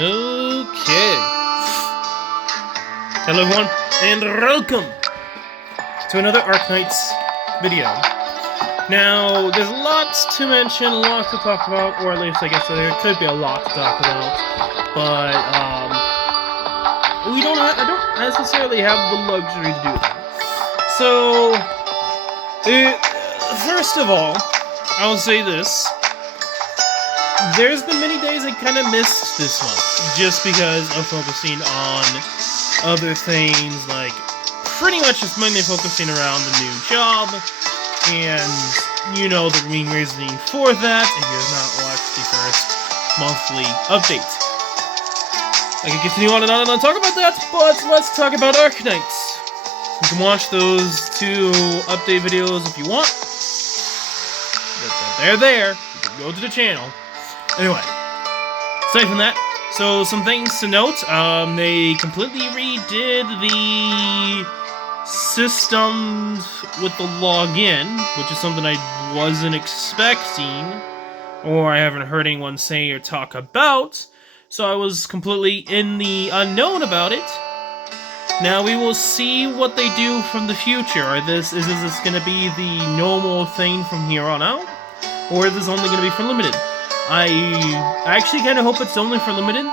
Okay. Hello everyone, and welcome to another Arknights video. Now, there's lots to mention, lots to talk about, or at least I guess there could be a lot to talk about, but I don't necessarily have the luxury to do that. So, first of all, I'll say this. There's been many days I kind of missed this month, just because of focusing on other things, like pretty much just mainly focusing around the new job, and you know the main reasoning for that, if you have not watched the first monthly update. I can continue on and talk about that, but let's talk about Arknights. You can watch those two update videos if you want. They're there. You can go to the channel. Anyway, aside from that, so some things to note. They completely redid the systems with the login, which is something I wasn't expecting, or I haven't heard anyone say or talk about, so I was completely in the unknown about it. Now we will see what they do from the future. Is this going to be the normal thing from here on out, or is this only going to be for limited? I actually kind of hope it's only for limited,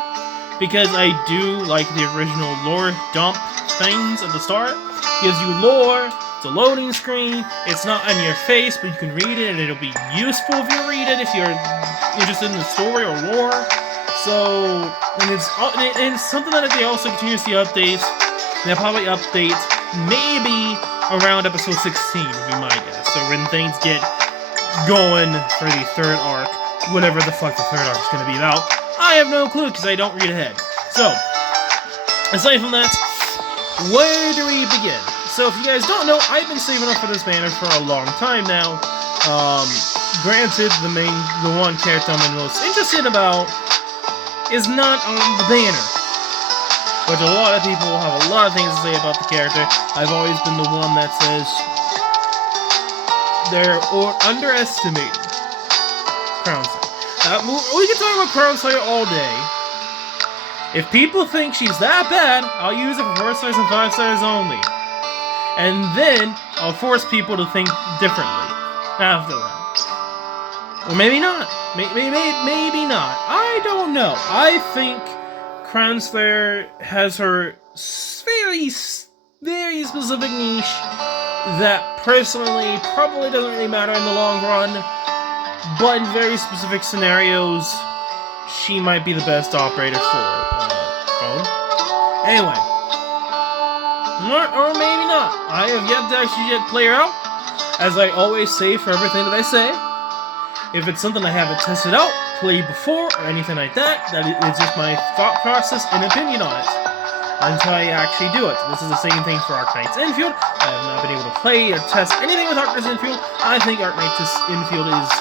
because I do like the original lore dump things at the start. Gives you lore, it's a loading screen, it's not on your face, but you can read it, and it'll be useful if you read it, if you're interested in the story or lore. So, and it's something that they also continuously update. They'll probably update maybe around episode 16, would be my guess. So when things get going for the third arc, whatever the fuck the third arc is going to be about, I have no clue because I don't read ahead. So, aside from that, where do we begin? So, if you guys don't know, I've been saving up for this banner for a long time now. Granted, the one character I'm most interested about is not on the banner, which a lot of people have a lot of things to say about the character. I've always been the one that says they're underestimating Crownslayer. We can talk about Crownslayer all day. If people think she's that bad, I'll use it for 4 stars and 5 stars only. And then, I'll force people to think differently after that. Or maybe not. Maybe not. I don't know. I think Crownslayer has her very specific niche that personally probably doesn't really matter in the long run, but in very specific scenarios, she might be the best operator for phone. Anyway, or maybe not. I have yet to actually play her out, as I always say for everything that I say. If it's something I haven't tested out, played before, or anything like that, it's just my thought process and opinion on it until I actually do it. This is the same thing for Arknights Infield. I have not been able to play or test anything with Arknights Infield. I think Arknights Infield is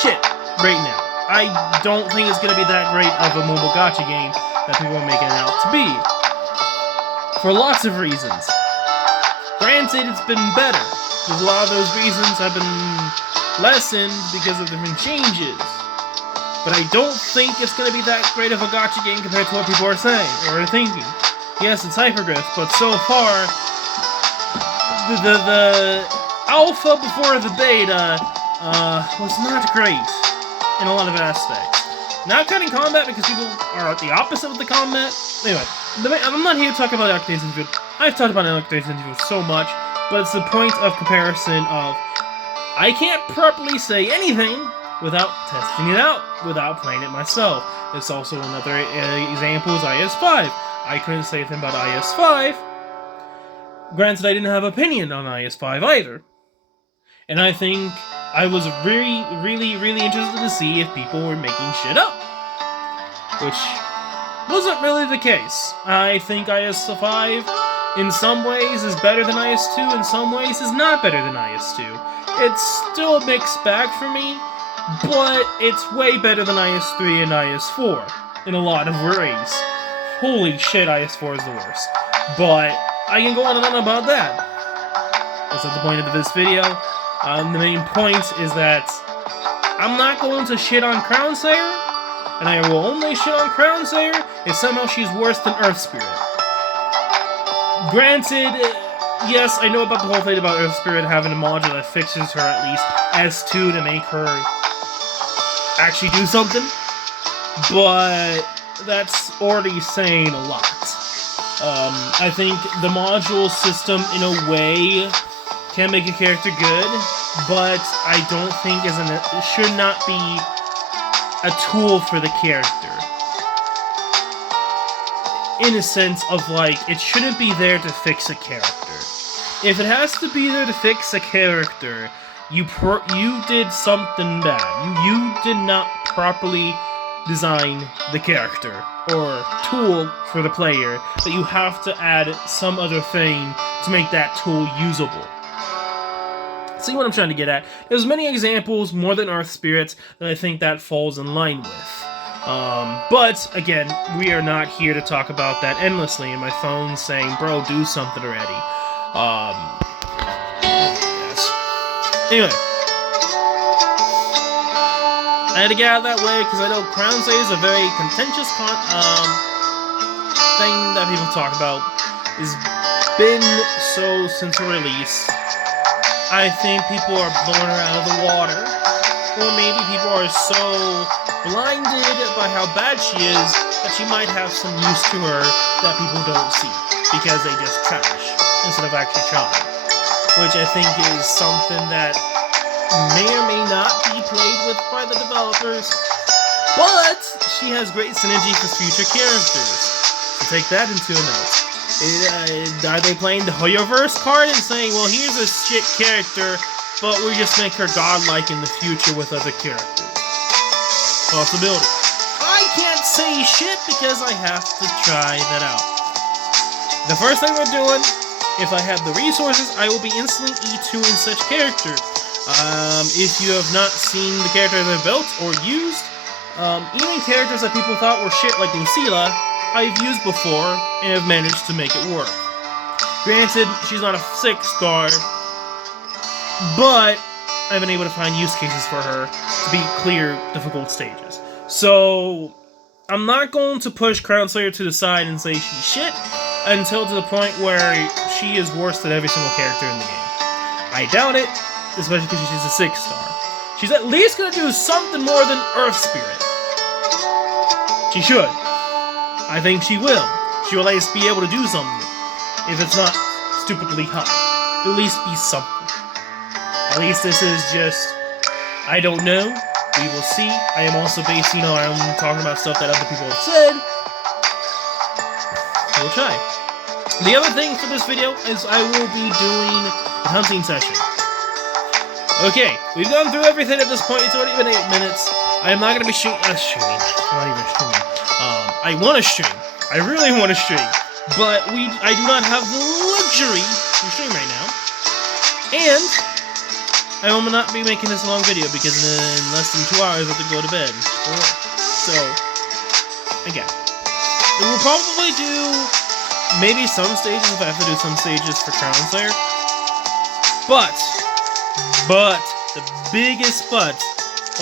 shit right now. I don't think it's going to be that great of a mobile gacha game that people are making it out to be. For lots of reasons. Granted, it's been better. Because a lot of those reasons have been lessened because of different changes. But I don't think it's going to be that great of a gacha game compared to what people are saying or thinking. Yes, it's Hypergriff, but so far, the alpha before the beta was not great in a lot of aspects. Not counting combat, because people are the opposite of the combat. Anyway, I'm not here to talk about Arknights Infield. I've talked about Arknights Infield so much, but it's the point of comparison of I can't properly say anything without testing it out, without playing it myself. It's also another example is IS-5. I couldn't say anything about IS-5. Granted, I didn't have opinion on IS-5 either. And I think I was really interested to see if people were making shit up. Which wasn't really the case. I think IS-5 in some ways is better than IS-2, in some ways is not better than IS-2. It's still a mixed bag for me, but it's way better than IS-3 and IS-4 in a lot of ways. Holy shit, IS-4 is the worst. But I can go on and on about that. That's not the point of this video. The main point is that I'm not going to shit on Crownslayer. and I will only shit on Crownslayer if somehow she's worse than Earth Spirit. Granted, yes, I know about the whole thing about Earth Spirit having a module that fixes her at least S2 to make her actually do something, but that's already saying a lot. I think the module system, in a way, can make a character good, but I don't think it should not be a tool for the character. In a sense of, like, it shouldn't be there to fix a character. If it has to be there to fix a character, you did something bad. You did not properly design the character or tool for the player, that you have to add some other thing to make that tool usable. See what I'm trying to get at? There's many examples, more than Earth Spirits, that I think that falls in line with. But, again, we are not here to talk about that endlessly, and my phone's saying, bro, do something already. Yes. Anyway. I had to get out of that way, because I know Crownslayer is a very contentious thing that people talk about. It's been so since the release. I think people are blowing her out of the water. Or maybe people are so blinded by how bad she is that she might have some use to her that people don't see, because they just trash instead of actually trying. Which I think is something that may or may not be played with by the developers, but she has great synergy for future characters. So take that into note. Are they playing the Hoyoverse card and saying, well, here's a shit character, but we just make her godlike in the future with other characters? Possibility. I can't say shit because I have to try that out. The first thing we're doing, if I have the resources, I will be instantly E2ing such characters. If you have not seen the characters I've built or used, even characters that people thought were shit like Lucilla, I've used before and have managed to make it work. Granted, she's not a 6-star, but I've been able to find use cases for her to beat clear, difficult stages. So, I'm not going to push Crownslayer to the side and say she's shit until to the point where she is worse than every single character in the game. I doubt it, especially because she's a 6-star. She's at least going to do something more than Earth Spirit. She should. I think she will. She will at least be able to do something. If it's not stupidly high. At least be something. At least this is just, I don't know. We will see. I am also basing on talking about stuff that other people have said. We'll try. The other thing for this video is I will be doing a hunting session. Okay, we've gone through everything at this point. It's already been 8 minutes. I am not going to be streaming. I'm not even streaming. I want to stream. I really want to stream. But I do not have the luxury to stream right now. And I will not be making this a long video because in less than 2 hours I have to go to bed. So, again. We will probably do maybe some stages if I have to do some stages for Crownslayer. But, the biggest but,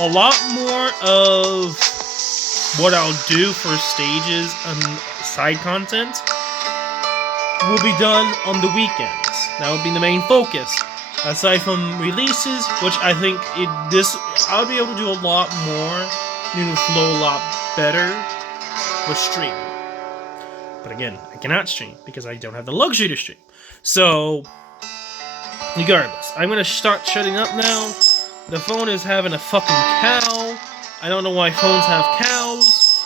a lot more of what I'll do for stages and side content will be done on the weekends. That will be the main focus. Aside from releases, which I think I'll be able to do a lot more, flow a lot better with streaming. But again, I cannot stream because I don't have the luxury to stream. So, regardless, I'm going to start shutting up now. The phone is having a fucking cow. I don't know why phones have cows,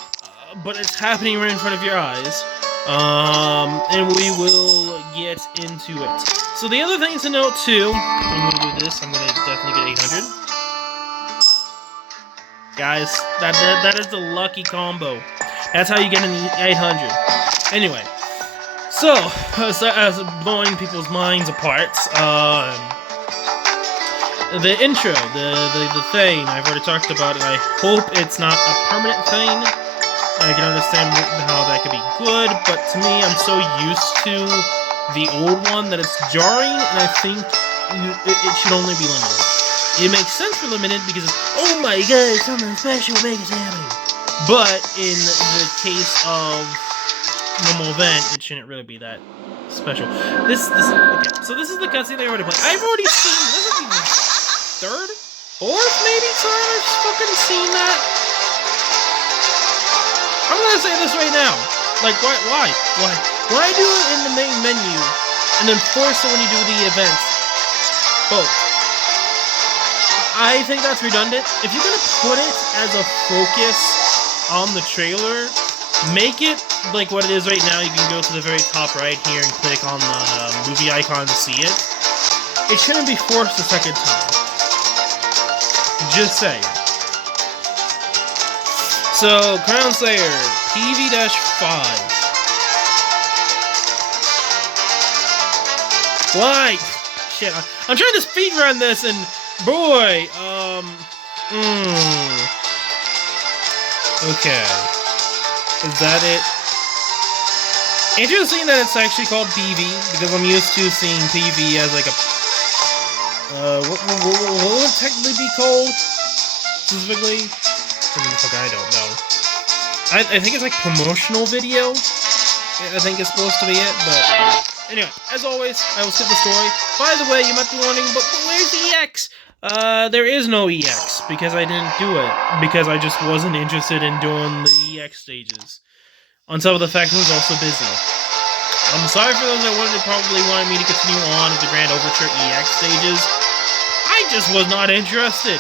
but it's happening right in front of your eyes. And we will get into it. So the other thing to note too, I'm going to do this, I'm going to definitely get 800. Guys, that is the lucky combo. That's how you get an 800. Anyway, so, as blowing people's minds apart, the intro, the thing, I've already talked about it. I hope it's not a permanent thing. I can understand how that could be good, but to me, I'm so used to the old one that it's jarring, and I think it should only be limited. It makes sense for limited because it's, oh my god, something special, make it happening. But in the case of normal event, it shouldn't really be that special. Okay, so this is the cutscene they already played. I've already seen, this is the third? Fourth, maybe, time I've fucking seen that? I'm gonna say this right now. Like, why? Why do it in the main menu, and then force it when you do the events? Both. I think that's redundant. If you're gonna put it as a focus on the trailer, make it like what it is right now. You can go to the very top right here and click on the movie icon to see it. It shouldn't be forced a second time. Just saying. So, Crownslayer, PV-5. Why? Shit, I'm trying to speedrun this and boy, okay. Is that it? Interesting that it's actually called PV, because I'm used to seeing PV as like a, what would it technically be called? Specifically? I don't know. I think it's like promotional video. I think it's supposed to be it, but anyway, as always, I will skip the story. By the way, you might be wondering, but where's the EX? There is no EX, because I didn't do it. Because I just wasn't interested in doing the EX stages. On top of the fact I was also busy. I'm sorry for those that probably wanted me to continue on with the Grand Overture EX stages. I just was not interested.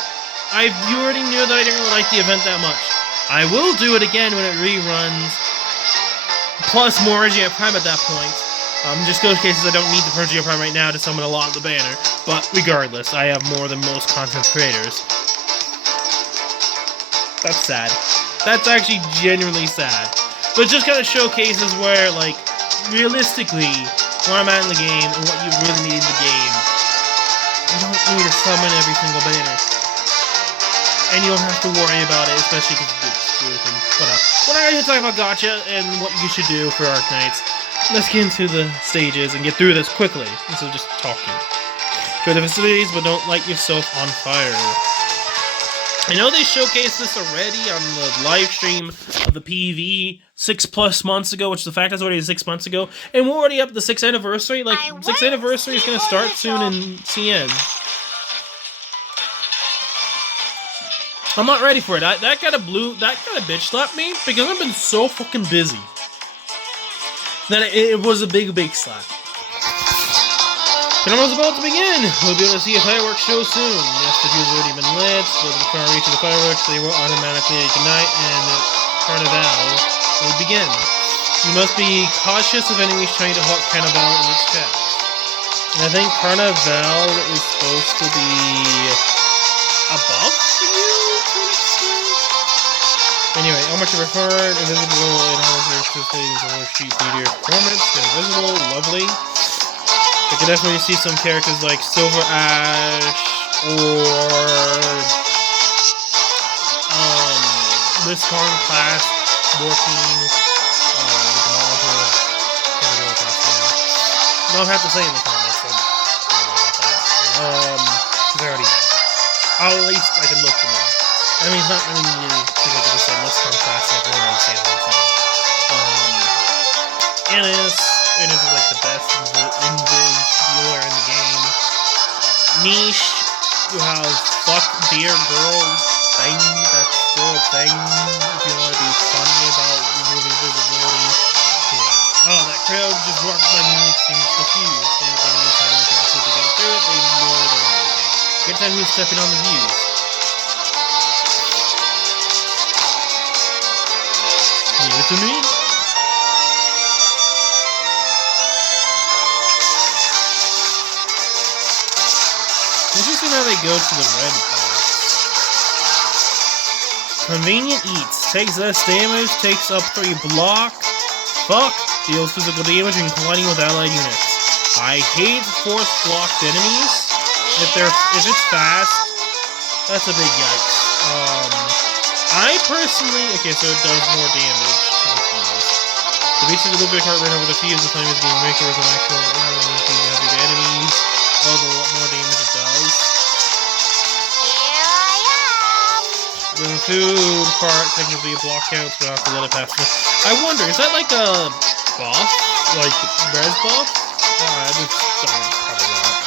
You already knew that I didn't really like the event that much. I will do it again when it reruns. Plus more RGI Prime at that point. Just goes cases I don't need the RGI Prime right now to summon a lot of the banner. But regardless, I have more than most content creators. That's sad. That's actually genuinely sad. But it just kind of showcases where, like, realistically, where I'm at in the game and what you really need in the game. You don't need to summon every single banner. And you don't have to worry about it, especially because it's broken. Whatever. We're not going to talk about gacha and what you should do for Arknights. Let's get into the stages and get through this quickly, instead of just talking. Go to the facilities, but don't light yourself on fire. I know they showcased this already on the live stream of the PV 6+ months ago, which the fact is already 6 months ago, and we're already up to the 6th anniversary. Like, 6th anniversary is going to start soon in CN. I'm not ready for it. That kind of bitch slapped me because I've been so fucking busy that it was a big slap. And I was about to begin. We'll be able to see a fireworks show soon. Yes, the fuse has already been lit. So the far reach of the fireworks, they will automatically ignite, and the carnival will begin. You must be cautious of enemies trying to hawk carnival in its chest. And I think carnival is supposed to be a buff for you to an extent. Anyway, how much you prefer? Invisible and how much you're street meteor performance. Invisible, lovely. I can definitely see some characters like Silver Ash or this Karn class working I don't have to say in the comments, so because I already know. At least I can look for more. I mean, it's not really needed because I can just say let's Karn class and everyone understands what I'm saying. Innis is like the best invis dealer in the game. Niche, you have fuck dear girl thing, that's still a thing if you want to be funny about removing visibility. Yeah. Oh, that crowd just walked by me and seems confused. They don't know how to try to go through it, they ignore it. Okay. Good time who's stepping on the views. Leave it to me. Interesting how they go to the red box. Convenient eats. Takes less damage, takes up 3 block. Fuck. Deals physical damage when colliding with allied units. I hate force blocked enemies. If it's fast, that's a big yikes. I personally so it does more damage to the fuse. The basic delivery cart ran over the fuse, the flame is being maker with an actual heavy enemies. Oh, the more damage it does. Here I am! Then food part technically a block out, so I have to let it pass through. I wonder, is that like a buff? Like res buff? I just don't cover that.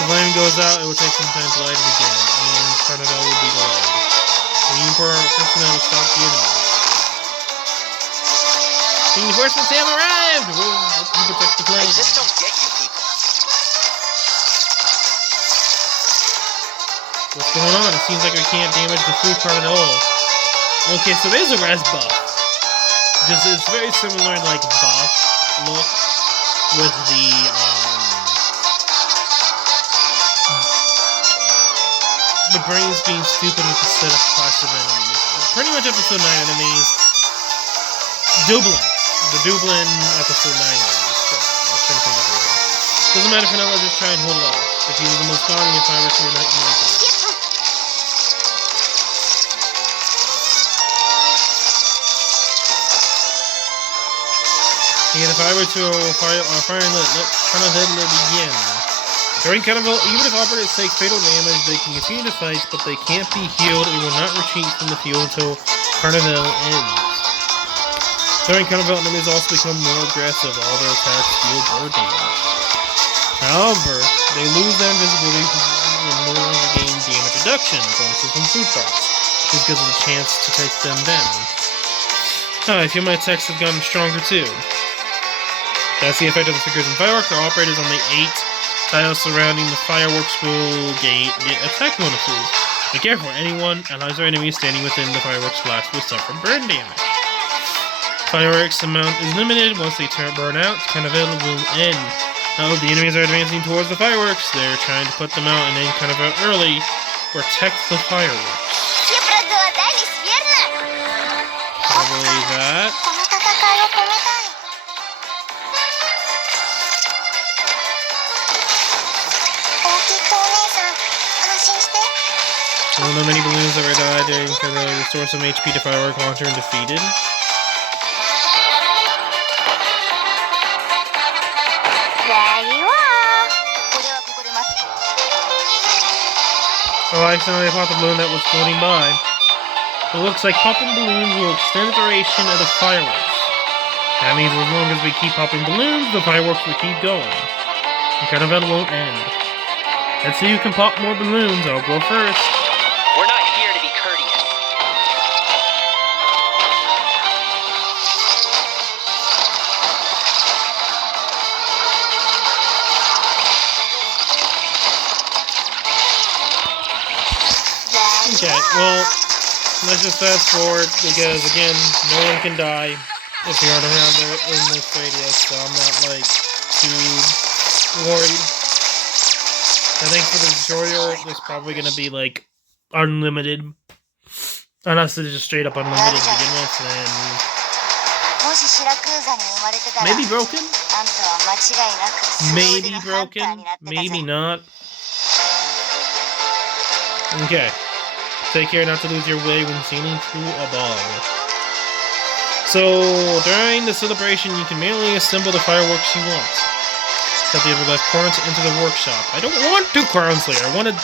The flame goes out, it will take some time to light it again, and Carnival will be delayed. We need for our personnel to stop the enemy. The reinforcements have arrived! We'll help you protect the flame. I just don't get you people. What's going on? It seems like we can't damage the food part at all. Okay, so there's a res buff. It's very similar, like, buff look with the brains being stupid with the set of class of enemies. Pretty much episode 9 enemies. Dublin. The Dublin episode 9 enemies. So, I was trying to think of it. Doesn't matter for now, let's just try and hold it off. If he was the most spawning, if I were to unite in my And if I were to fire and let's kind of begin. During Carnival, even if operatives take fatal damage, they can continue to fight, but they can't be healed and will not retreat from the field until Carnival ends. During Carnival, enemies also become more aggressive, all their attacks deal more damage. However, they lose their invisibility and no longer gain damage reduction bonuses from food parts. This gives us a chance to take them down. I feel my attacks have gotten stronger too. That's the effect of the figures and fireworks. The operators on the 8 tiles surrounding the fireworks will get attack bonuses. Be careful, anyone, allies or enemies standing within the fireworks blast will suffer burn damage. Fireworks amount is limited. Once they burn out, Carnival will end. Now the enemies are advancing towards the fireworks. They're trying to put them out and then Carnival early. Protect the fireworks. Probably that. One of the many balloons that were died during the restore some HP to firework launcher and defeated. Oh, I accidentally popped the balloon that was floating by. It looks like popping balloons will extend the duration of the fireworks. That means as long as we keep popping balloons, the fireworks will keep going. The Carnival won't end. Let's see who can pop more balloons. I'll go first. We're not here to be courteous. Okay, well, let's just fast forward because, again, no one can die if you're around there in this radius, so I'm not, like, too worried. I think for the destroyer, it's probably going to be, like, unlimited. Unless it is just straight up unlimited to begin with, then... Maybe broken? Maybe broken? Maybe not. Okay. Take care not to lose your way when sailing through a bog. So, during the celebration, you can manually assemble the fireworks you want. Set the other left corner to enter the workshop. I don't want to Crownslayer. I want to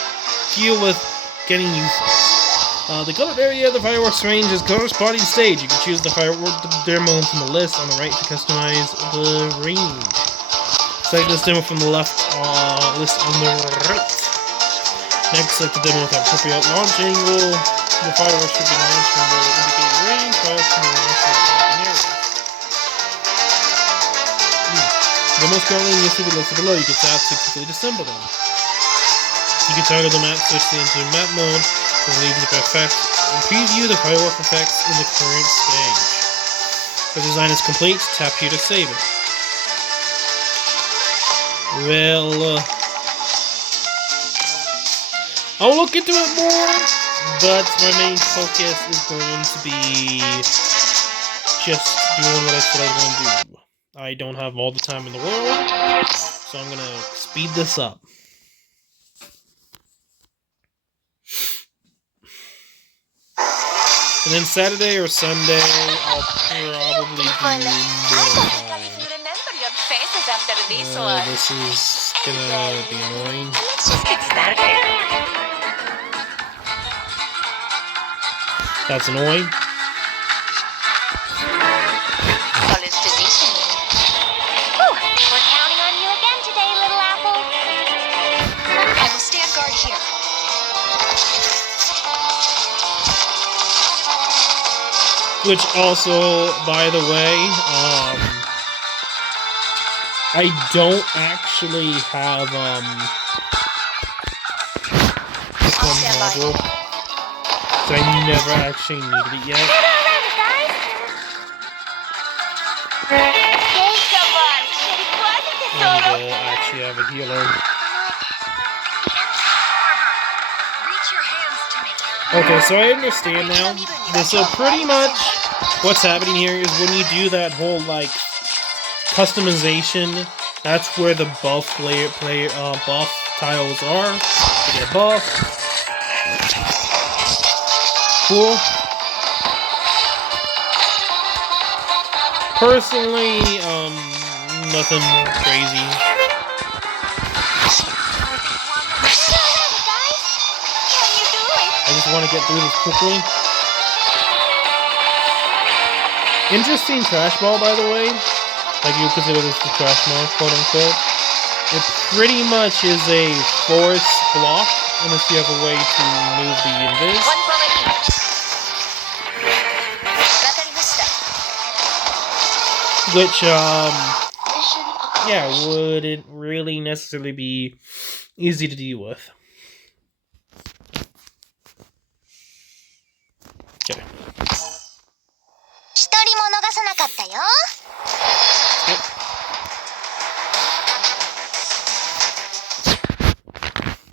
deal with getting you first. The colored area of the fireworks range is corresponding stage. You can choose the firework demo from the list on the right to customize the range. Select this demo from the left list on the right. Next, select the demo with the appropriate launch angle. The fireworks should be launched from the indicated range. Fireworks can be launched from the area. Demos currently listed below. You can tap to quickly assemble them. You can toggle the map, switch into map mode, and leave the effects, and preview the firework effects in the current stage. The design is complete. Tap here to save it. Well, I'll look into it more, but my main focus is going to be just doing what I said I was going to do. I don't have all the time in the world, so I'm going to speed this up. And then Saturday or Sunday, I'll probably do more time. This is gonna be annoying. Let's just get started. That's annoying. Solid position. Whew, we're counting on you again today, little apple. I will stand guard here. Which also, by the way, I don't actually have this one module, so I never actually needed it yet. And actually have a healer. Okay, so I understand now. So pretty much what's happening here is when you do that whole like customization, that's where the buff buff tiles are. You get a buff. Cool. Personally, nothing crazy. I just want to get through this quickly. Interesting trash ball, by the way. Like, you consider this the trash ball, quote unquote. It pretty much is a force block, unless you have a way to move the invis. Which, yeah, wouldn't really necessarily be easy to deal with. Okay. Yep.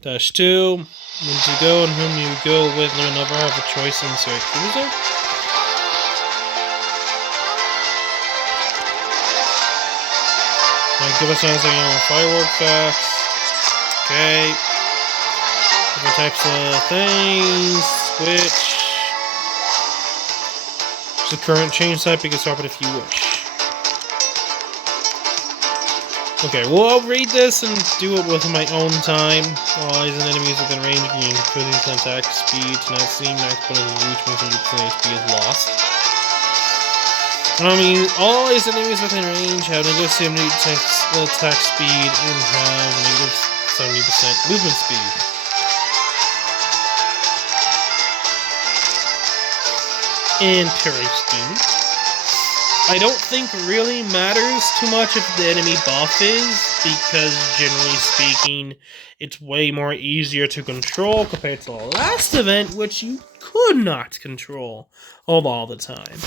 Dash 2. When you go and whom you go with, you'll never have a choice in Sir Cruiser. Give us an firework facts. Okay. Different types of things. Switch. The current change type, you can swap it if you wish. Okay, well, I'll read this and do it with my own time. All eyes and enemies within range gain including attack speed to not see max bonus reach when 100% HP is lost. I mean, all eyes and enemies within range have negative 70% attack speed and have negative 70% movement speed. And parry scheme. I don't think really matters too much if the enemy buff is, because generally speaking, it's way more easier to control compared to the last event, which you could not control all the time.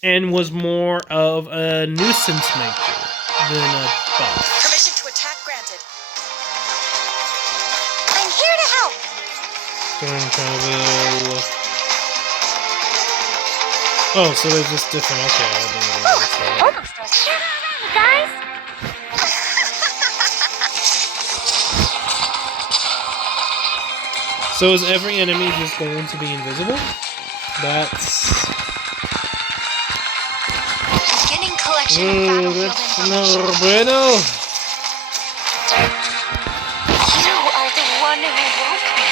And was more of a nuisance maker than a buff. Permission to attack granted. I'm here to help. Turn travel. Oh, so they're just different. Okay, I didn't really understand. Almost was. Turn around, guys. So is every enemy just going to be invisible? That's... Beginning collection of battlefield no information. bueno. You are the one who woke me.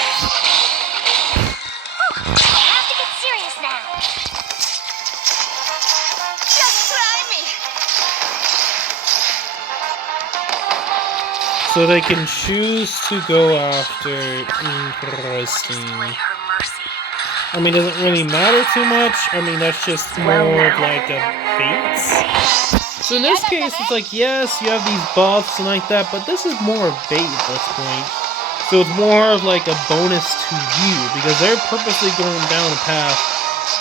I have to get serious now. Just try me. So they can choose to go after. Interesting. I mean, doesn't really matter too much. I mean, that's just more of like a bait. So in this case, it's like, yes, you have these buffs and like that, but this is more of bait at this point. So it's more of like a bonus to you, because they're purposely going down a path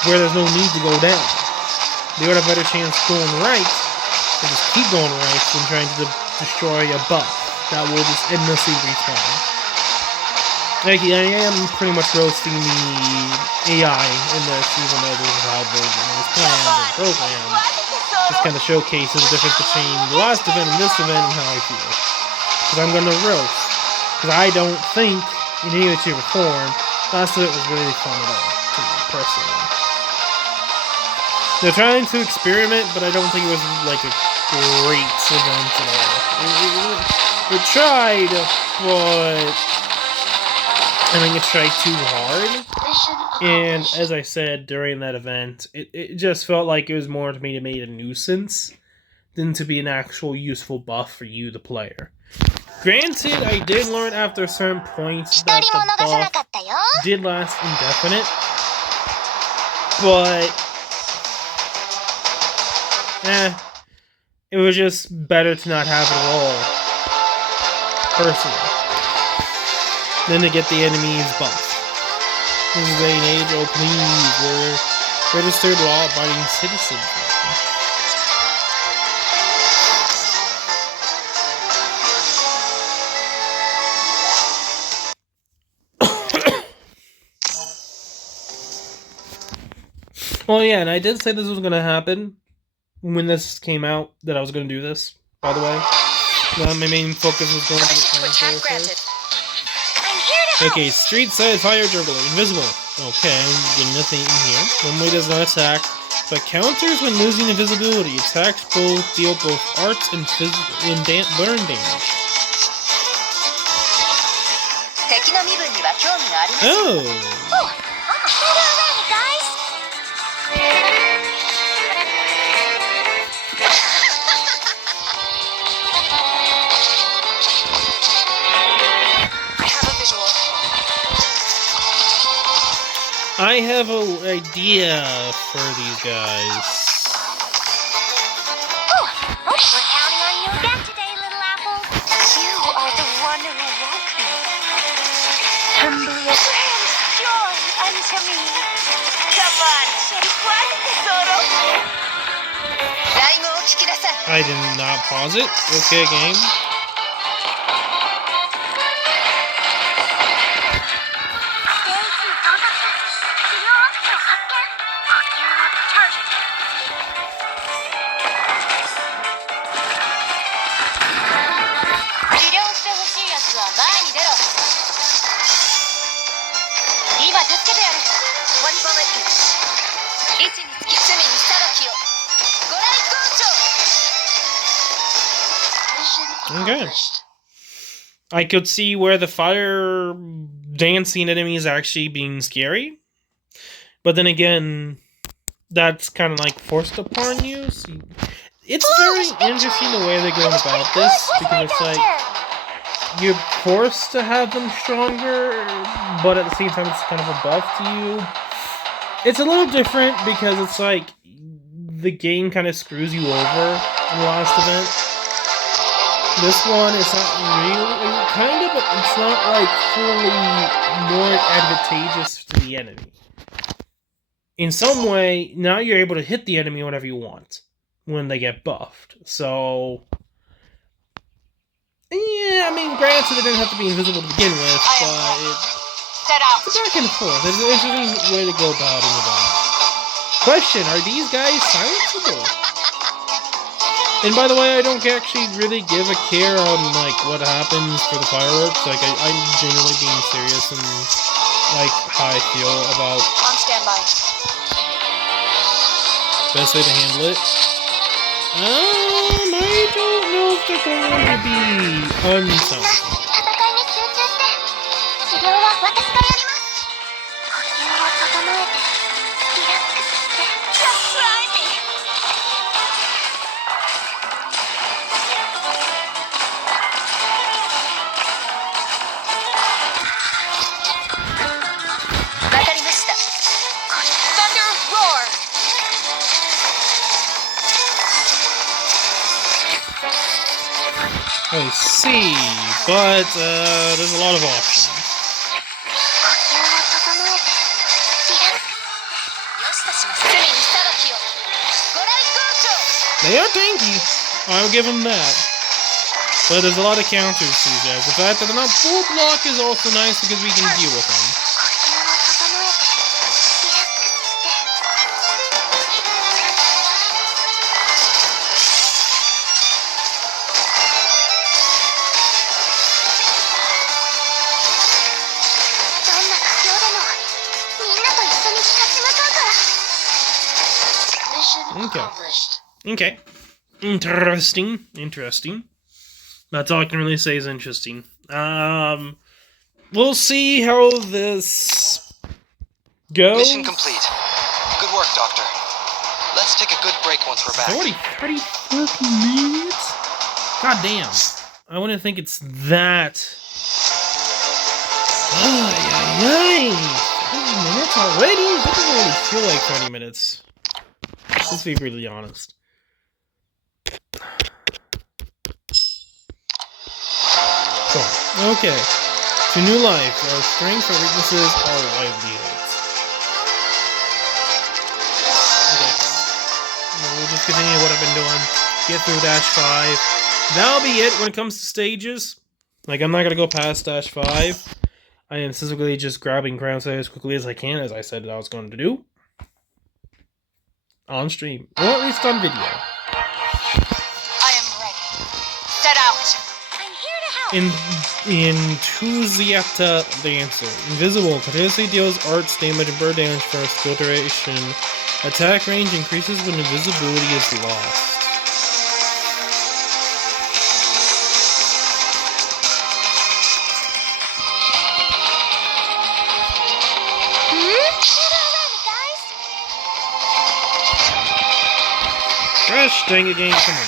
where there's no need to go down. They would have a better chance going right, and just keep going right, than trying to destroy a buff that will just endlessly respawn. Like, I am pretty much roasting the AI in this, even though this is how it was planned and programmed. Just kind of showcases the difference between the last event and this event and how I feel. Because I'm going to roast. Because I don't think, in any way, shape, or form, last event was really fun at all, to me, personally. They're trying to experiment, but I don't think it was, like, a great event at all. It tried, but I think it tried too hard. Mission And as I said during that event, it just felt like it was more to me to make a nuisance than to be an actual useful buff for you, the player. Granted, I did learn after a certain point that the buff did last indefinite, but it was just better to not have it at all, personally, than to get the enemy's buff. This is an age, oh please, we're registered law-abiding citizens. Well, yeah, and I did say this was going to happen when this came out, that I was going to do this, by the way. My main focus was going to be the granted. Okay, street side fire dribbler, invisible. Okay, I'm getting nothing in here. One way does not attack, but counters when losing invisibility. Attacks deal both arts and burn damage. Oh! I have an idea for these guys. Oh, we're counting on you again today, little apple. You are the one who woke me. Humbly joy unto me. Come on, I did not pause it. Okay, game. Okay. I could see where the fire dancing enemy is actually being scary. But then again, that's kind of like forced upon you. So it's very interesting the way they're going about this, because it's like you're forced to have them stronger, but at the same time it's kind of a buff to you. It's a little different because it's like the game kind of screws you over in the last event. This one is not really, kind of, but it's not like fully more advantageous to the enemy. In some way, now you're able to hit the enemy whenever you want when they get buffed. So, yeah, I mean, granted, it didn't have to be invisible to begin with, but it's back and forth. It's an interesting way to go about an event. Question, are these guys silenceable? And by the way, I don't actually really give a care on, like, what happens for the fireworks. Like, I'm genuinely being serious and, like, how I feel about... On standby. Best way to handle it. I don't know if they're going to be unsilenced. I see, but there's a lot of options. They are tanky, I'll give them that. But there's a lot of counters to these guys. The fact that they're not full block is also nice because we can deal with them. Okay. Interesting. That's all I can really say is interesting. We'll see how this go. Mission complete. Good work, Doctor. Let's take a good break once we're back. Already 30 fucking minutes? God damn. I wouldn't think it's that. Ay, 30 minutes already? That doesn't really feel like 30 minutes. Let's be really honest. So, okay. To new life, our strengths, our weaknesses, our livelihoods. Okay. We'll just continue what I've been doing. Get through Dash 5. That'll be it when it comes to stages. Like, I'm not gonna go past Dash 5. I am specifically just grabbing Crownslayer as quickly as I can, as I said I was going to do. On stream. Or at least on video. I am ready. Set out. I'm here to help. Enthusiasta Dancer. Invisible. Continuously deals arts damage and bird damage first. Filtration. Attack range increases when invisibility is lost. Gosh dang it, game, come on.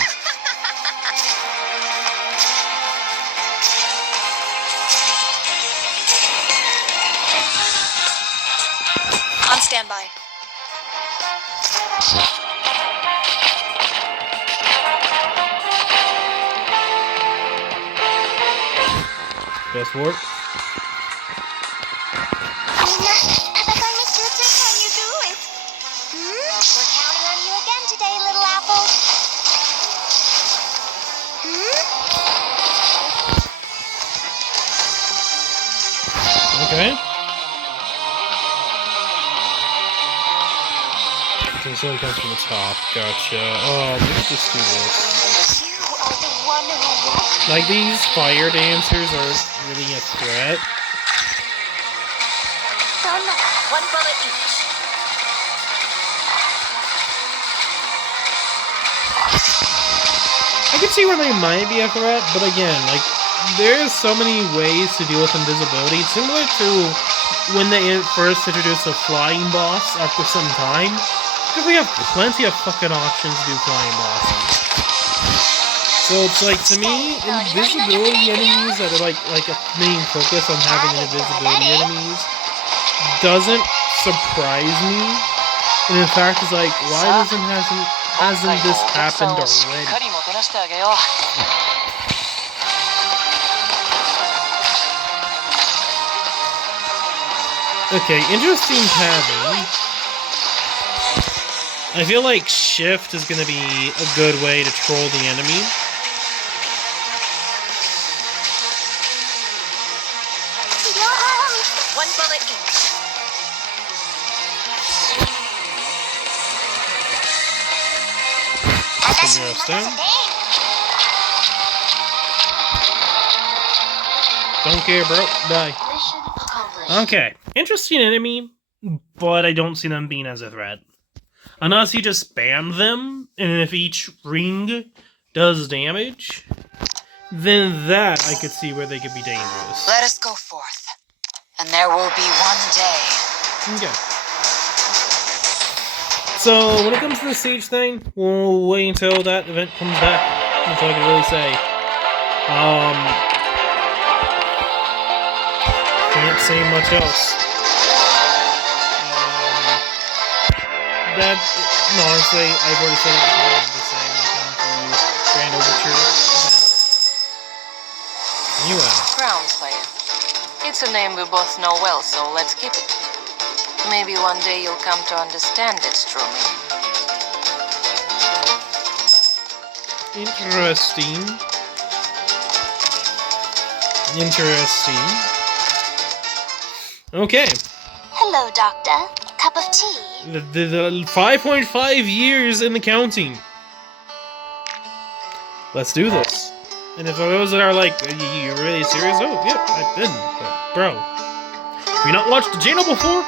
On standby. Fast forward. Can you do it? We're counting on you again today, little apple. Okay. Okay, so it comes from the top. Gotcha. Oh, let's just do this. You are the one who woke me. Like, these fire dancers are really a threat. Done. One bullet each. I can see where they might be a threat, but again, like, there's so many ways to deal with invisibility. Similar to when they first introduced a flying boss after some time. Because we have plenty of fucking options to do flying bosses. So it's like, to me, invisibility enemies that are like a main focus on having invisibility enemies doesn't surprise me. And in fact, it's like, why hasn't this happened already? Okay, interesting pathing. I feel like shift is going to be a good way to troll the enemy. One bullet each. Don't care, bro. Die. Mission accomplished. Okay. Interesting enemy, but I don't see them being as a threat. Unless you just spam them, and if each ring does damage, then that I could see where they could be dangerous. Let us go forth, and there will be one day. Okay. So, when it comes to the siege thing, we'll wait until that event comes back. That's all I can really say. Can't say much else. Honestly, I've already said it before, I'm just saying when it comes to Grand Overture event. Anyway. Crownslayer. It's a name we both know well, so let's keep it. Maybe one day you'll come to understand its true meaning. Interesting. Okay. Hello, Doctor. Cup of tea. The 5.5 years in the counting. Let's do this. And if those that are like, are you really serious? Oh, yeah, I've been. But, bro. Have you not watched the channel before?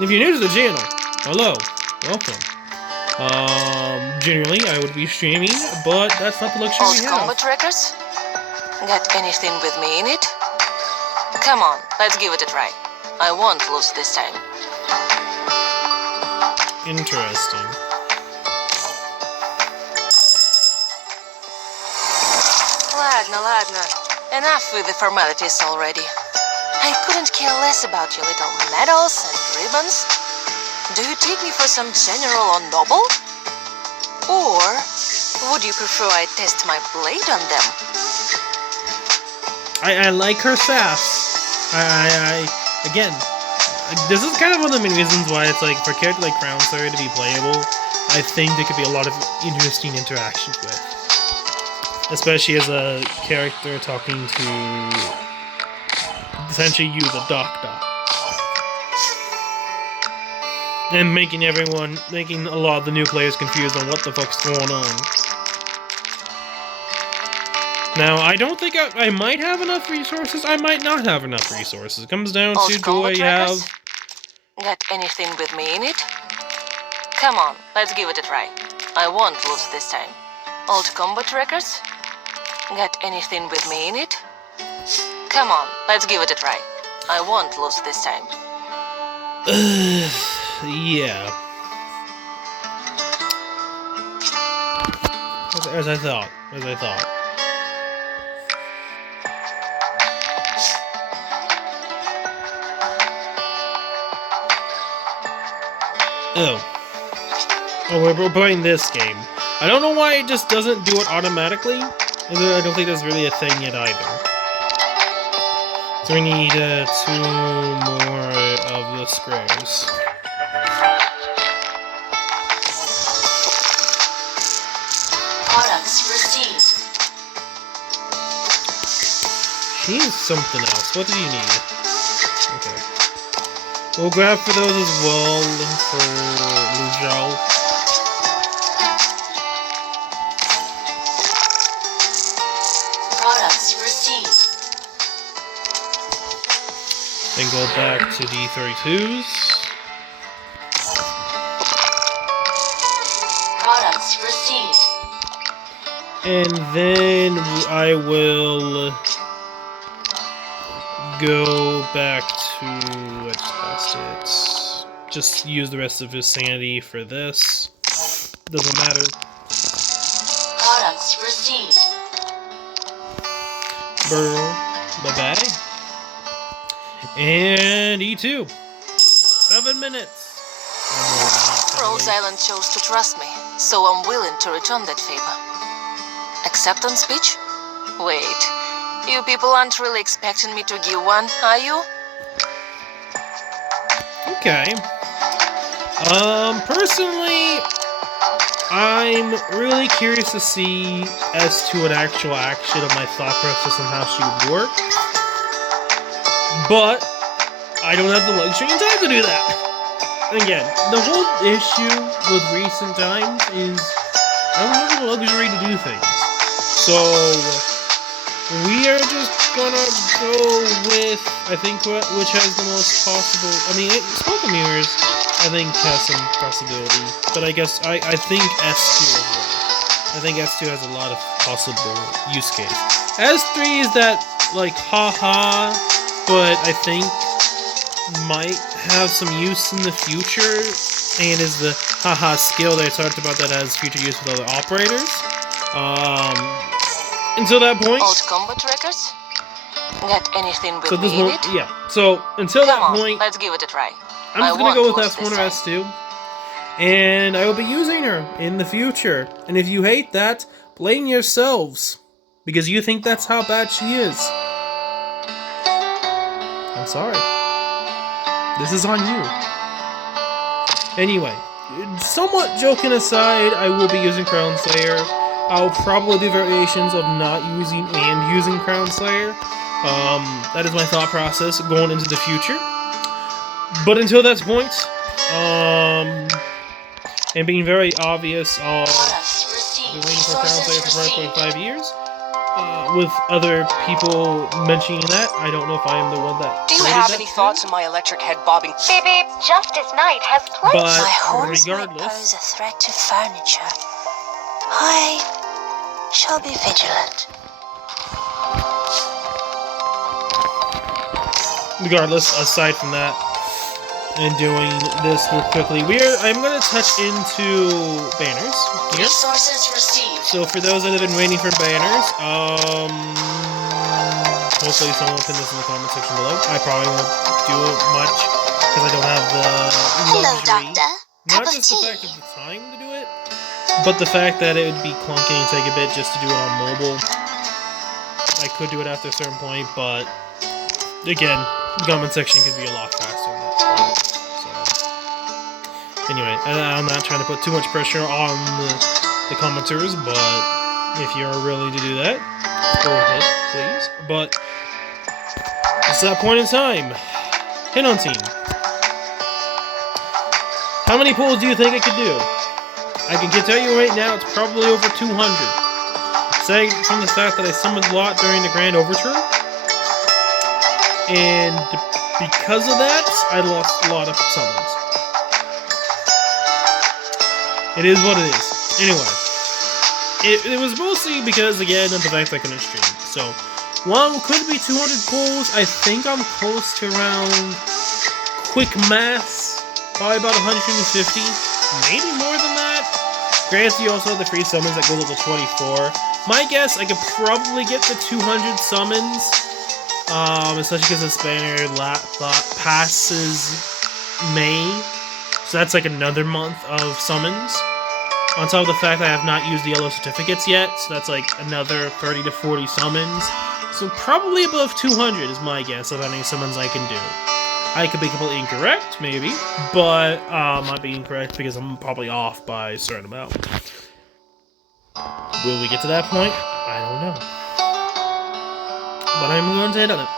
If you're new to the channel, hello. Welcome. Generally, I would be streaming, but that's not the luxury Old we have. combat records? Got anything with me in it? Come on, let's give it a try. I won't lose this time. Interesting. Ладно. Enough with the formalities already. I couldn't care less about your little medals and ribbons. Do you take me for some general or noble? Or would you prefer I test my blade on them? I like her sass. Again, this is kind of one of the main reasons why it's like, for a character like Crownslayer to be playable, I think there could be a lot of interesting interactions with. Especially as a character talking to essentially you, the doctor. And making a lot of the new players confused on what the fuck's going on. Now, I don't think I might have enough resources, I might not have enough resources. It comes down to, do I have... Got anything with me in it? Come on, let's give it a try. I won't lose this time. Old combat records? Got anything with me in it? Come on, let's give it a try. I won't lose this time. Yeah. As I thought. Oh, we're playing this game. I don't know why it just doesn't do it automatically. I don't think that's really a thing yet either. So we need 2 more of the squares. Products received. She needs something else. What do you need? Okay. We'll grab for those as well for Lujal. Products received. Then go back to D32s. Products received. And then I will go back to what's past it. Just use the rest of his sanity for this. Doesn't matter. Products received. Burl, bye-bye. And E2. 7 minutes. Rose Island chose to trust me, so I'm willing to return that favor. Acceptance speech? Wait, you people aren't really expecting me to give one, are you? Okay. Personally, I'm really curious to see as to an actual action of my thought process and how she would work. But I don't have the luxury and time to do that. Again, the whole issue with recent times is I don't have the luxury to do things. So we are just gonna go with, I think, which has the most possible. I mean, Smoke and Mirrors, I think, has some possibility. But I guess I think S2 as well. I think S2 has a lot of possible use case. S3 is that, like, haha, but I think might have some use in the future, and is the haha skill that I talked about that has future use with other operators. Until that point. Old combat records? Got anything with me in it? Yeah. So until that point, let's give it a try. I'm just gonna go with S1 or S2, and I will be using her in the future. And if you hate that, blame yourselves, because you think that's how bad she is. I'm sorry. This is on you. Anyway, somewhat joking aside, I will be using Crownslayer. I'll probably do variations of not using and using Crownslayer. That is my thought process going into the future. But until that point, and being very obvious, I'll be waiting for Crownslayer for 5.5 years. With other people mentioning that, I don't know if I am the one that. Do you have any thoughts on my electric head bobbing? Beep beep. Justice Knight has played. But My horns might regardless, pose a threat to furniture. I shall be vigilant. regardless, aside from that, and doing this real quickly, I'm gonna touch into banners. Yeah. Resources received. So for those that have been waiting for banners, hopefully someone will pin this in the comment section below. I probably won't do it much because I don't have the Hello, luxury. Doctor. Not Cup of just the tea. fact of the time to do it, but the fact that it would be clunky and take a bit just to do it on mobile. I could do it after a certain point, but again, the comment section could be a lot faster than that. So, anyway, I'm not trying to put too much pressure on the commenters, but if you're willing to do that, go ahead, please. But it's that point in time. Headhunting. How many pulls do you think I could do? I can tell you right now, it's probably over 200. Saying from the fact that I summoned a lot during the Grand Overture, and because of that, I lost a lot of summons. It is what it is. Anyway, it was mostly because, again, of the fact that I couldn't stream. So, while it could be 200 pulls, I think I'm close to around, quick maths, probably about 150, maybe more than that. Granted, you also have the free summons that goes up to 24. My guess, I could probably get the 200 summons, especially because this banner passes May, so that's like another month of summons. On top of the fact that I have not used the yellow certificates yet, so that's like another 30 to 40 summons. So probably above 200 is my guess of how many summons I can do. I could be completely incorrect, maybe, but might be incorrect because I'm probably off by a certain amount. Will we get to that point? I don't know. But I'm going to end on it.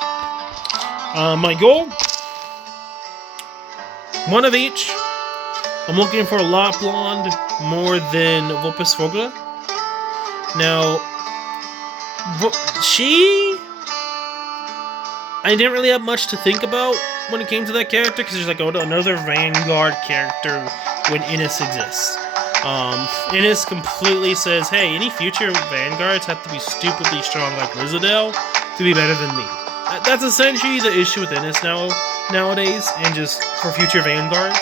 My goal? One of each. I'm looking for a lot blonde more than Vopus Vogla. Now, I didn't really have much to think about when it came to that character, because there's like another Vanguard character when Innis exists. Innis completely says, hey, any future Vanguards have to be stupidly strong like Rizadel to be better than me. That's essentially the issue with Innis nowadays, and just for future Vanguards.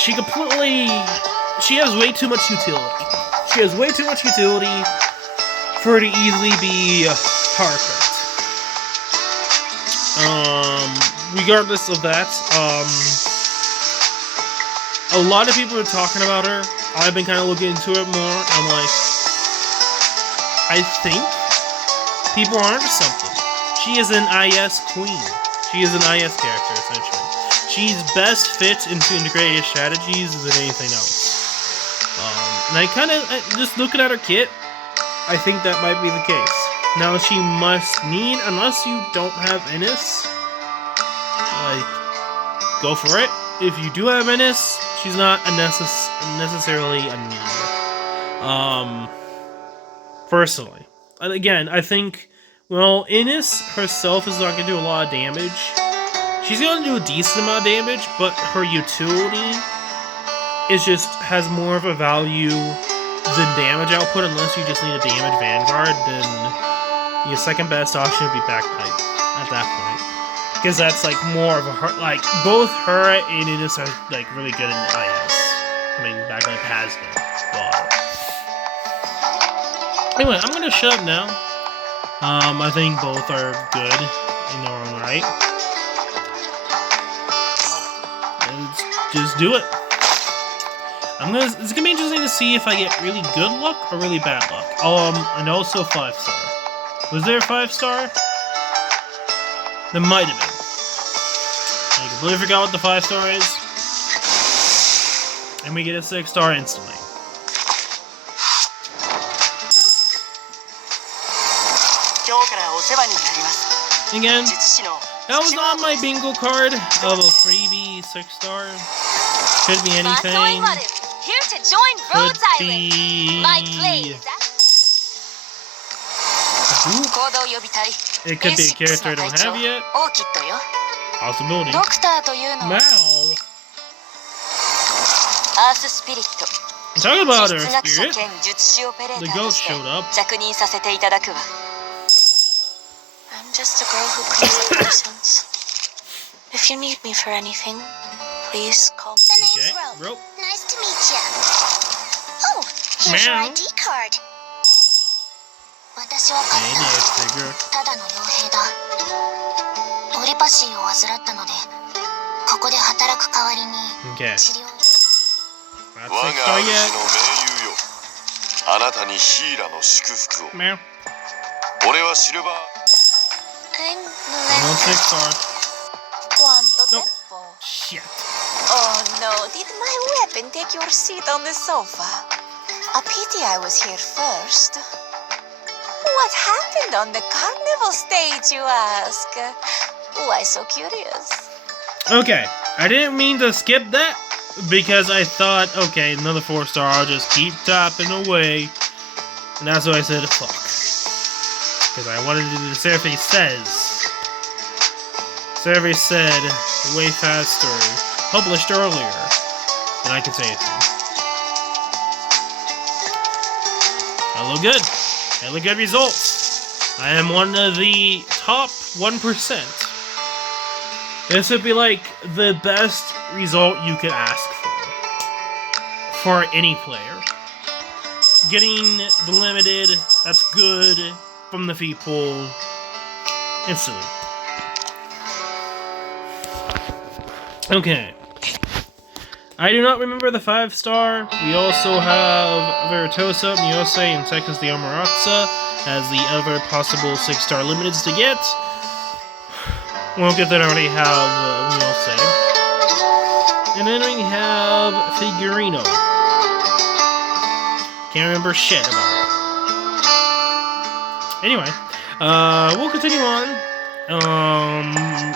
She has way too much utility. She has way too much utility for her to easily be power-cracked. Regardless of that, a lot of people are talking about her. I've been kind of looking into it more. I'm like, I think people are onto something. She is an IS queen. She is an IS character, essentially. She's best fit into integrated strategies than anything else. And I kind of, just looking at her kit, I think that might be the case. Now, she must need, unless you don't have Innis, like, go for it. If you do have Innis, she's not necessarily a need. Personally. Again, I think, well, Innis herself is not going to do a lot of damage. She's going to do a decent amount of damage, but her utility has more of a value than damage output, unless you just need a damage Vanguard, then your second best option would be Backpipe at that point. Because that's like more of a hard, like, both her and Innis are like really good in IS. I mean, Backpipe has been, but anyway, I'm gonna shut up now. I think both are good in their own right. Let's just do it. It's gonna be interesting to see if I get really good luck or really bad luck. And also 5-star. Was there a 5-star? There might have been. I completely forgot what the 5-star is. And we get a 6-star instantly. Again, that was on my bingo card of a freebie 6-star. Could be anything. Here to join Rhodes Island. My place. It could be a character I don't have yet. Possibility. Now. Talk about her spirit. The ghost showed up. I'm just a girl who cleans potions. If you need me for anything, please call. The name's Okay, Rope. Rope. Nice to meet you. Oh, here's your Meow. ID card. 私はかつ Hey て there, figure. ただの傭兵だ。オリパシーを患ったので、ここで働く代わりに Okay. 治療。 Not 我 6 star が主の盟 yet. 友よ。あなたにシーラの祝福を。 Meow. 俺はシルバー。 I'm No 6 star. Quanto Nope. tempo? Shit. Oh no, did my weapon take your seat on the sofa? A pity I was here first. What happened on the carnival stage, you ask? Why so curious? Okay, I didn't mean to skip that because I thought, okay, another 4 star, I'll just keep tapping away. And that's why I said fuck. Because I wanted to do the survey says. Survey said way faster, published earlier than I could say it. I look good. I look good results. I am one of the top 1%. This would be like the best result you could ask for any player. Getting the limited, that's good, from the feed pool, instantly. Okay. I do not remember the 5 star. We also have Veritosa, Miyose, and Seconds the Amaratsa as the other possible 6 star limiteds to get. Won't get that, I already have Miyose. And then we have Figurino. Can't remember shit about it. Anyway, we'll continue on.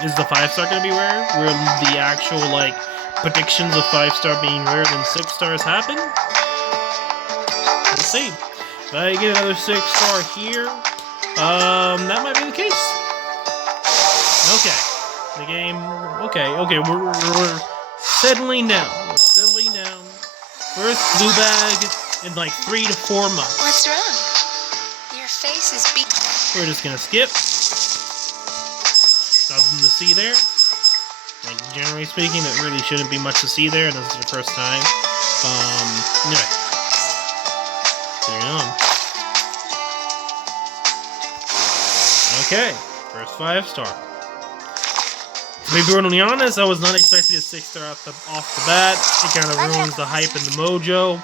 Is the 5 star gonna be rare? Where the actual, like, predictions of 5 star being rarer than 6 stars happen? We'll see. If I get another 6 star here, that might be the case. Okay. The game, okay, we're settling down. We're settling down. First blue bag in like 3 to 4 months. What's wrong? Your face is beat. We're just gonna skip. Nothing to see there. Like, generally speaking, there really shouldn't be much to see there, and this is the first time. Anyway. Carry on. Okay. First 5 star. To be brutally honest, I was not expecting a 6 star off the bat. It kind of ruins the hype and the mojo.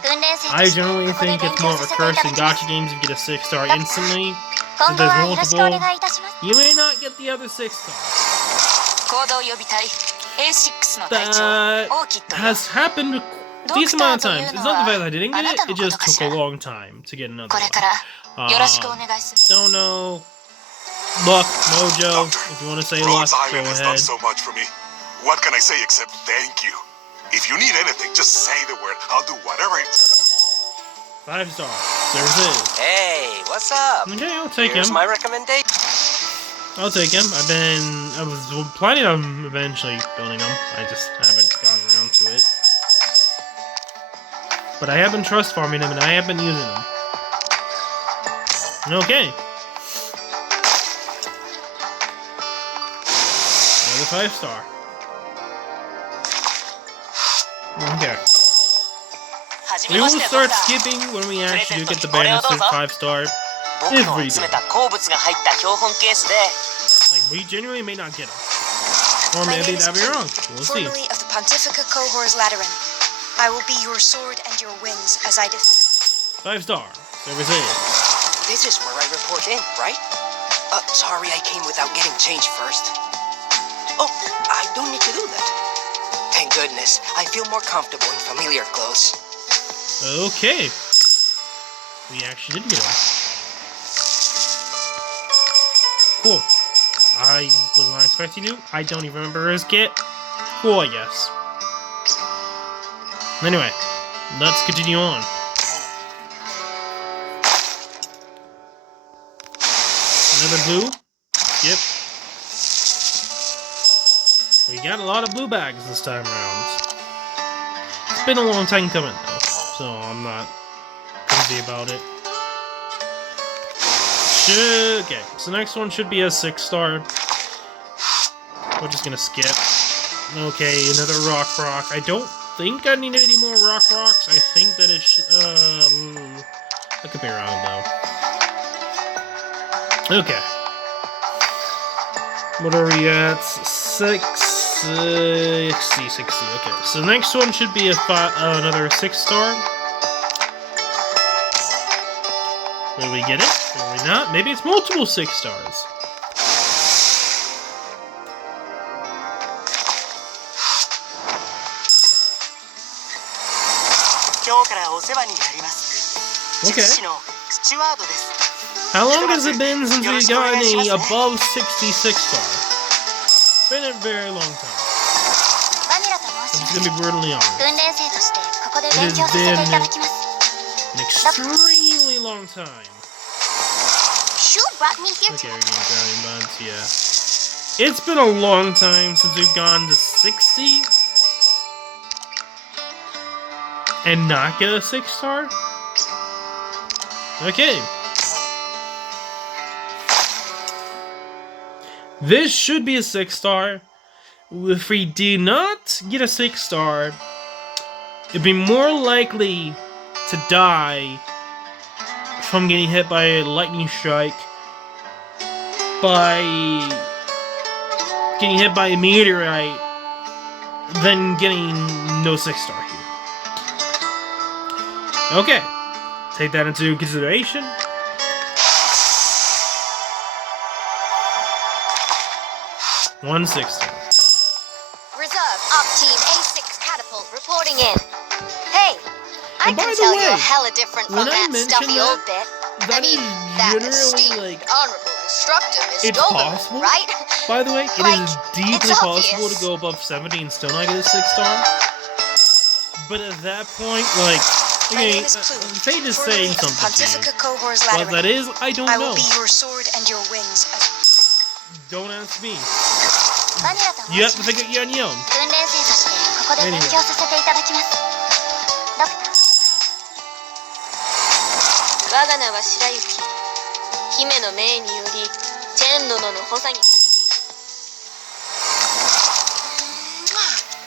I generally think it's more of a curse in gacha games if you get a 6 star instantly. So there's multiple. You may not get the other 6 stars. That has happened a decent amount of times. It's not the fact that I didn't get it, it just took a long time to get another one. Don't know. Luck, mojo, if you want to say luck, Rose go Island has done ahead. so much for me. What can I say except thank you? If you need anything, just say the word. I'll do whatever it... 5 star. Services. Hey, what's up? Okay, I'll take Here's him. my recommendation. I'll take him. I was planning on eventually building him. I just haven't gotten around to it. But I have been trust farming him and I have been using him. Okay. Another 5 star. Okay. We will start skipping when we actually do get the bonus 5 star. If we do. Like, we genuinely may not get them. Or maybe that'd be wrong. We'll see. Formerly of the Pontifica Cohors Lateran. I will be your sword and your wings as I 5 star. Services. This is where I report in, right? Sorry I came without getting change first. Oh, I don't need to do that. Thank goodness, I feel more comfortable in familiar clothes. Okay. We actually did get him. Cool. I was not expecting to. I don't even remember his kit. Cool, I guess. Anyway, let's continue on. Another blue. Yep. We got a lot of blue bags this time around. It's been a long time coming though, so I'm not crazy about it. Okay, so next one should be a 6 star. We're just gonna skip. Okay, another rock. I don't think I need any more rocks. I think that it should, I could be wrong, though. Okay. What are we at? 60. Okay, so the next one should be another 6-star. Will we get it? Will we not? Maybe it's multiple 6 stars. Okay. How long has it been since we got any above 66 stars? Been a very long time. I'm just gonna be brutally honest. It has been an extremely long time. Okay, we're getting brownie buns, yeah. It's been a long time since we've gone to 60 and not get a 6-star. Okay. This should be a 6-star. If we do not get a 6-star, it'd be more likely to die from getting hit by a lightning strike, by getting hit by a meteorite, than getting no 6-star here. Okay, take that into consideration. One 6-star. Reserve Op Team A6 Catapult reporting in. Hey, I And by can the tell way, you're hella different when from I that mention stuffy that, old bit. I that mean, is that generally, esteemed, like, honorable instructor, Miss it's Doberman, possible. right? By the way, it Like, is deeply it's possible to obvious. go above 70 and still not get a 6-star. But at that point, like, My okay, name is Plume, Fate is formerly saying of something to you. Pontifica Cohors What that Lateran. is, I don't I know. will be your sword and your wings. Don't ask me. バニラと申 You し have ます to figure it out on your own. 訓練生としてここで勉強させていただきます。ドクター。我が名は白雪。姫の命によりチェン殿の補佐に。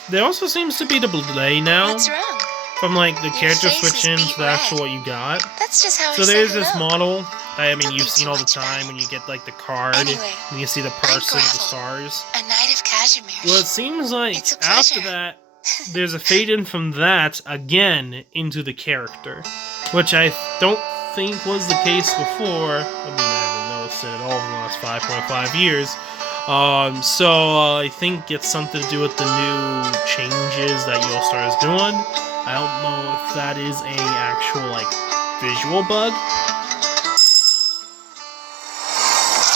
There also seems to be the delay now What's wrong? from like the character face is switch-ins beat to actual red. what you got. That's just how So I there's said this hello. model that I mean Don't you've be seen too all the much about time it. when you get like the card Anyway, and you see the person with the Gravel. stars. A knight of Cashmere. Well, it seems like It's a after pleasure. that, there's a fade in from that again into the character, which I don't think was the case before. I mean, I haven't noticed it at all in the last 5.5 years. So I think it's something to do with the new changes that Yostar is doing. I don't know if that is a actual like visual bug.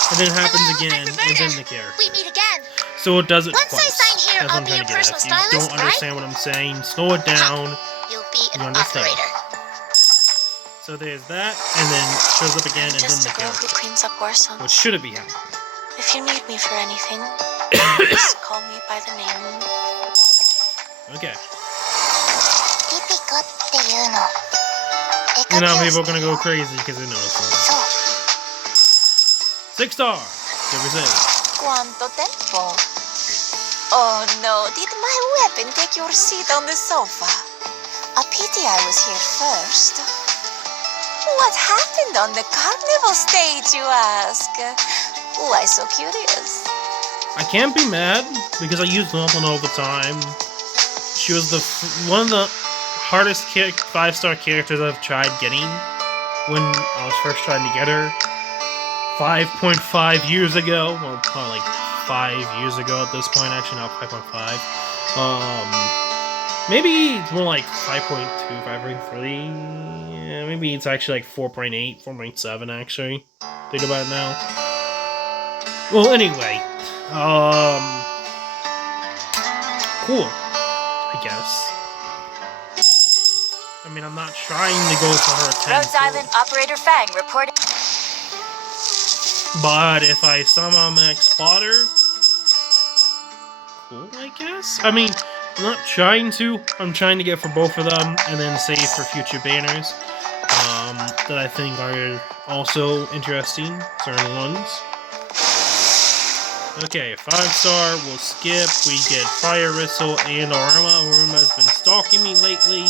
And then it happens again, and then the character. We meet again. So it does it Once I twice. sign here, That's what I'll I'm be trying a to get at. personal If you stylist, don't understand what I'm saying, slow it down. You'll be You an understand. operator. So there's that, and then shows up again, and then Just the a girl who character. cleans up war songs. What should it be happening? If you need me for anything, just call me by the name. Okay. ピピコっていうの。絵 And 描 now きを people し are て gonna よ go crazy because they notice it. そう 6-star! Give us it. Quanto tempo? Oh no, did my weapon take your seat on the sofa? A pity I was here first. What happened on the carnival stage, you ask? Why so curious? I can't be mad because I use Lumpin all the time. She was one of the hardest 5-star characters I've tried getting when I was first trying to get her. 5.5 years ago. Well, probably like 5 years ago at this point. Actually, not 5.5. Maybe it's more like 5.2, 5.3. Yeah, maybe it's actually like 4.8, 4.7 actually. Think about it now. Well, anyway. Cool. I guess. I mean, I'm not trying to go for her 10. Rhodes Island Operator Fang reporting. But if I somehow max spotter, cool, I guess? I mean, I'm not trying to. I'm trying to get for both of them and then save for future banners that I think are also interesting, certain ones. Okay, 5-star, we'll skip. We get Fire Whistle and Aruma. Aruma's been stalking me lately.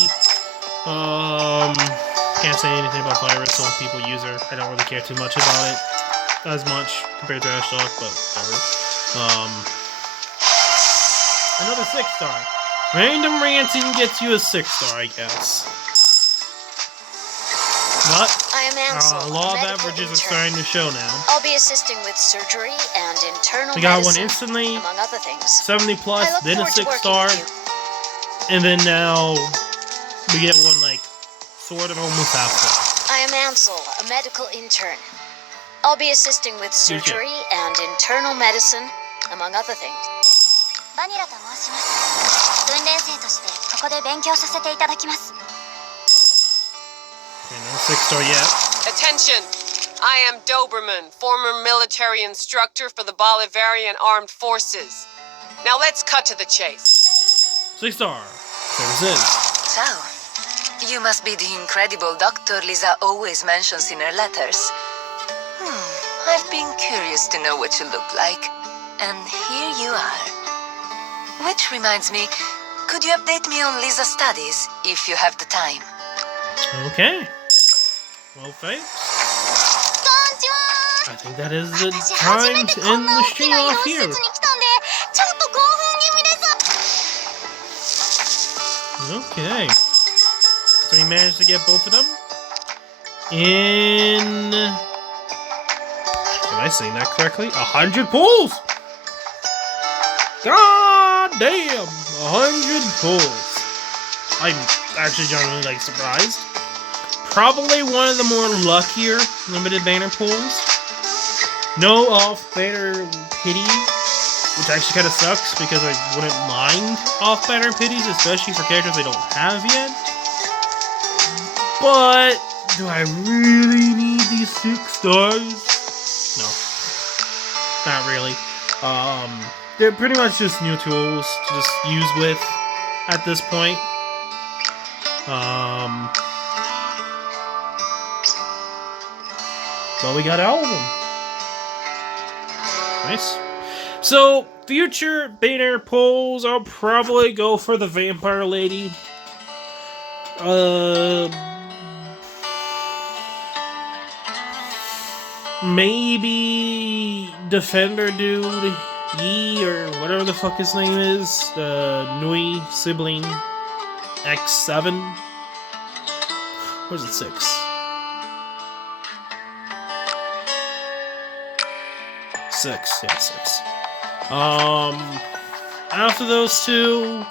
Can't say anything about Fire Whistle. People use her. I don't really care too much about it. As much compared to Ashlock, but whatever. Another 6-star. Random ranting gets you a 6-star, I guess. What? I am Ansel, Law of medical averages are intern. starting to show now. I'll be assisting with surgery and internal We got one medicine, instantly, among other things. 70 plus, I look then a forward to working 6-star, with you. and then now we get one like sort of almost after. I am Ansel, a medical intern. I'll be assisting with surgery and internal medicine, among other things. バニラと申します。訓練生としてここで勉強させていただきます。 Okay, no 6-star yet. Attention! I am Doberman, former military instructor for the Bolivarian Armed Forces. Now let's cut to the chase. 6-star. There it is. So, you must be the incredible doctor Lisa always mentions in her letters. I've been curious to know what you look like. And here you are. Which reminds me, could you update me on Lisa's studies, if you have the time? Okay. Well, thanks. I think that is the time to end the stream off here. Okay. So we managed to get both of them in... Am I saying that correctly? 100 pulls! God damn! 100 pulls. I'm actually genuinely like surprised. Probably one of the more luckier limited banner pulls. No off banner pity, which actually kind of sucks because I wouldn't mind off banner pities, especially for characters I don't have yet. But do I really need these 6 stars? No, not really. They're pretty much just new tools to just use with at this point. But we got all of them. Nice. So, future banner pulls, I'll probably go for the Vampire Lady. Maybe Defender Dude, Yi, or whatever the fuck his name is. The Nui sibling X7. Or is it 6? 6, yeah, 6. After those two,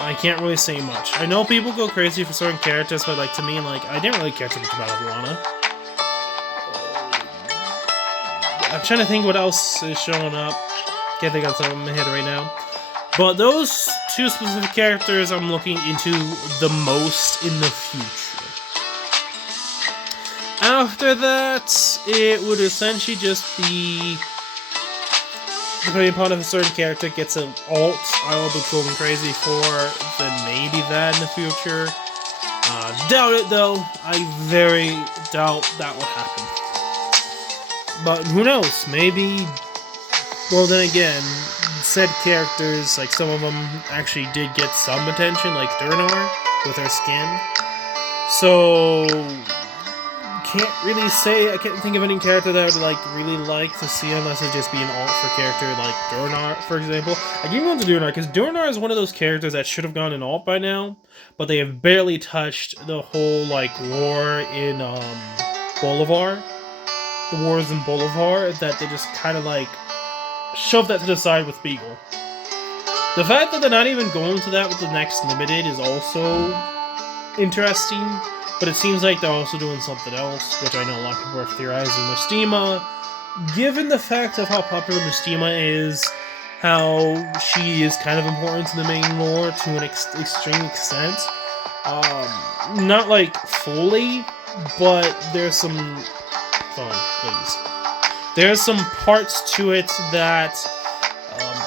I can't really say much. I know people go crazy for certain characters, but like to me, like I didn't really care too much about Abuana. I'm trying to think what else is showing up. Can't think of something in my head right now. But those two specific characters I'm looking into the most in the future. After that, it would essentially just be, depending upon if a certain character gets an alt I will be going crazy for, then maybe that in the future. Doubt it though. I very doubt that will happen. But who knows? Maybe, well then again, said characters, like some of them actually did get some attention, like Durnar with her skin. So, can't really say, I can't think of any character that I would like really like to see unless it just be an alt for character like Durnar, for example. I give on to Durnar because Durnar is one of those characters that should have gone an alt by now, but they have barely touched the whole like war in Bolivar. The wars in Bolivar, that they just kind of like shove that to the side with Beagle. The fact that they're not even going to that with the next limited is also interesting. But it seems like they're also doing something else, which I know a lot of people are theorizing. Mystima, given the fact of how popular Mystima is, how she is kind of important to the main lore to an extreme extent. Not like fully, but there's some... Phone, please. There's some parts to it that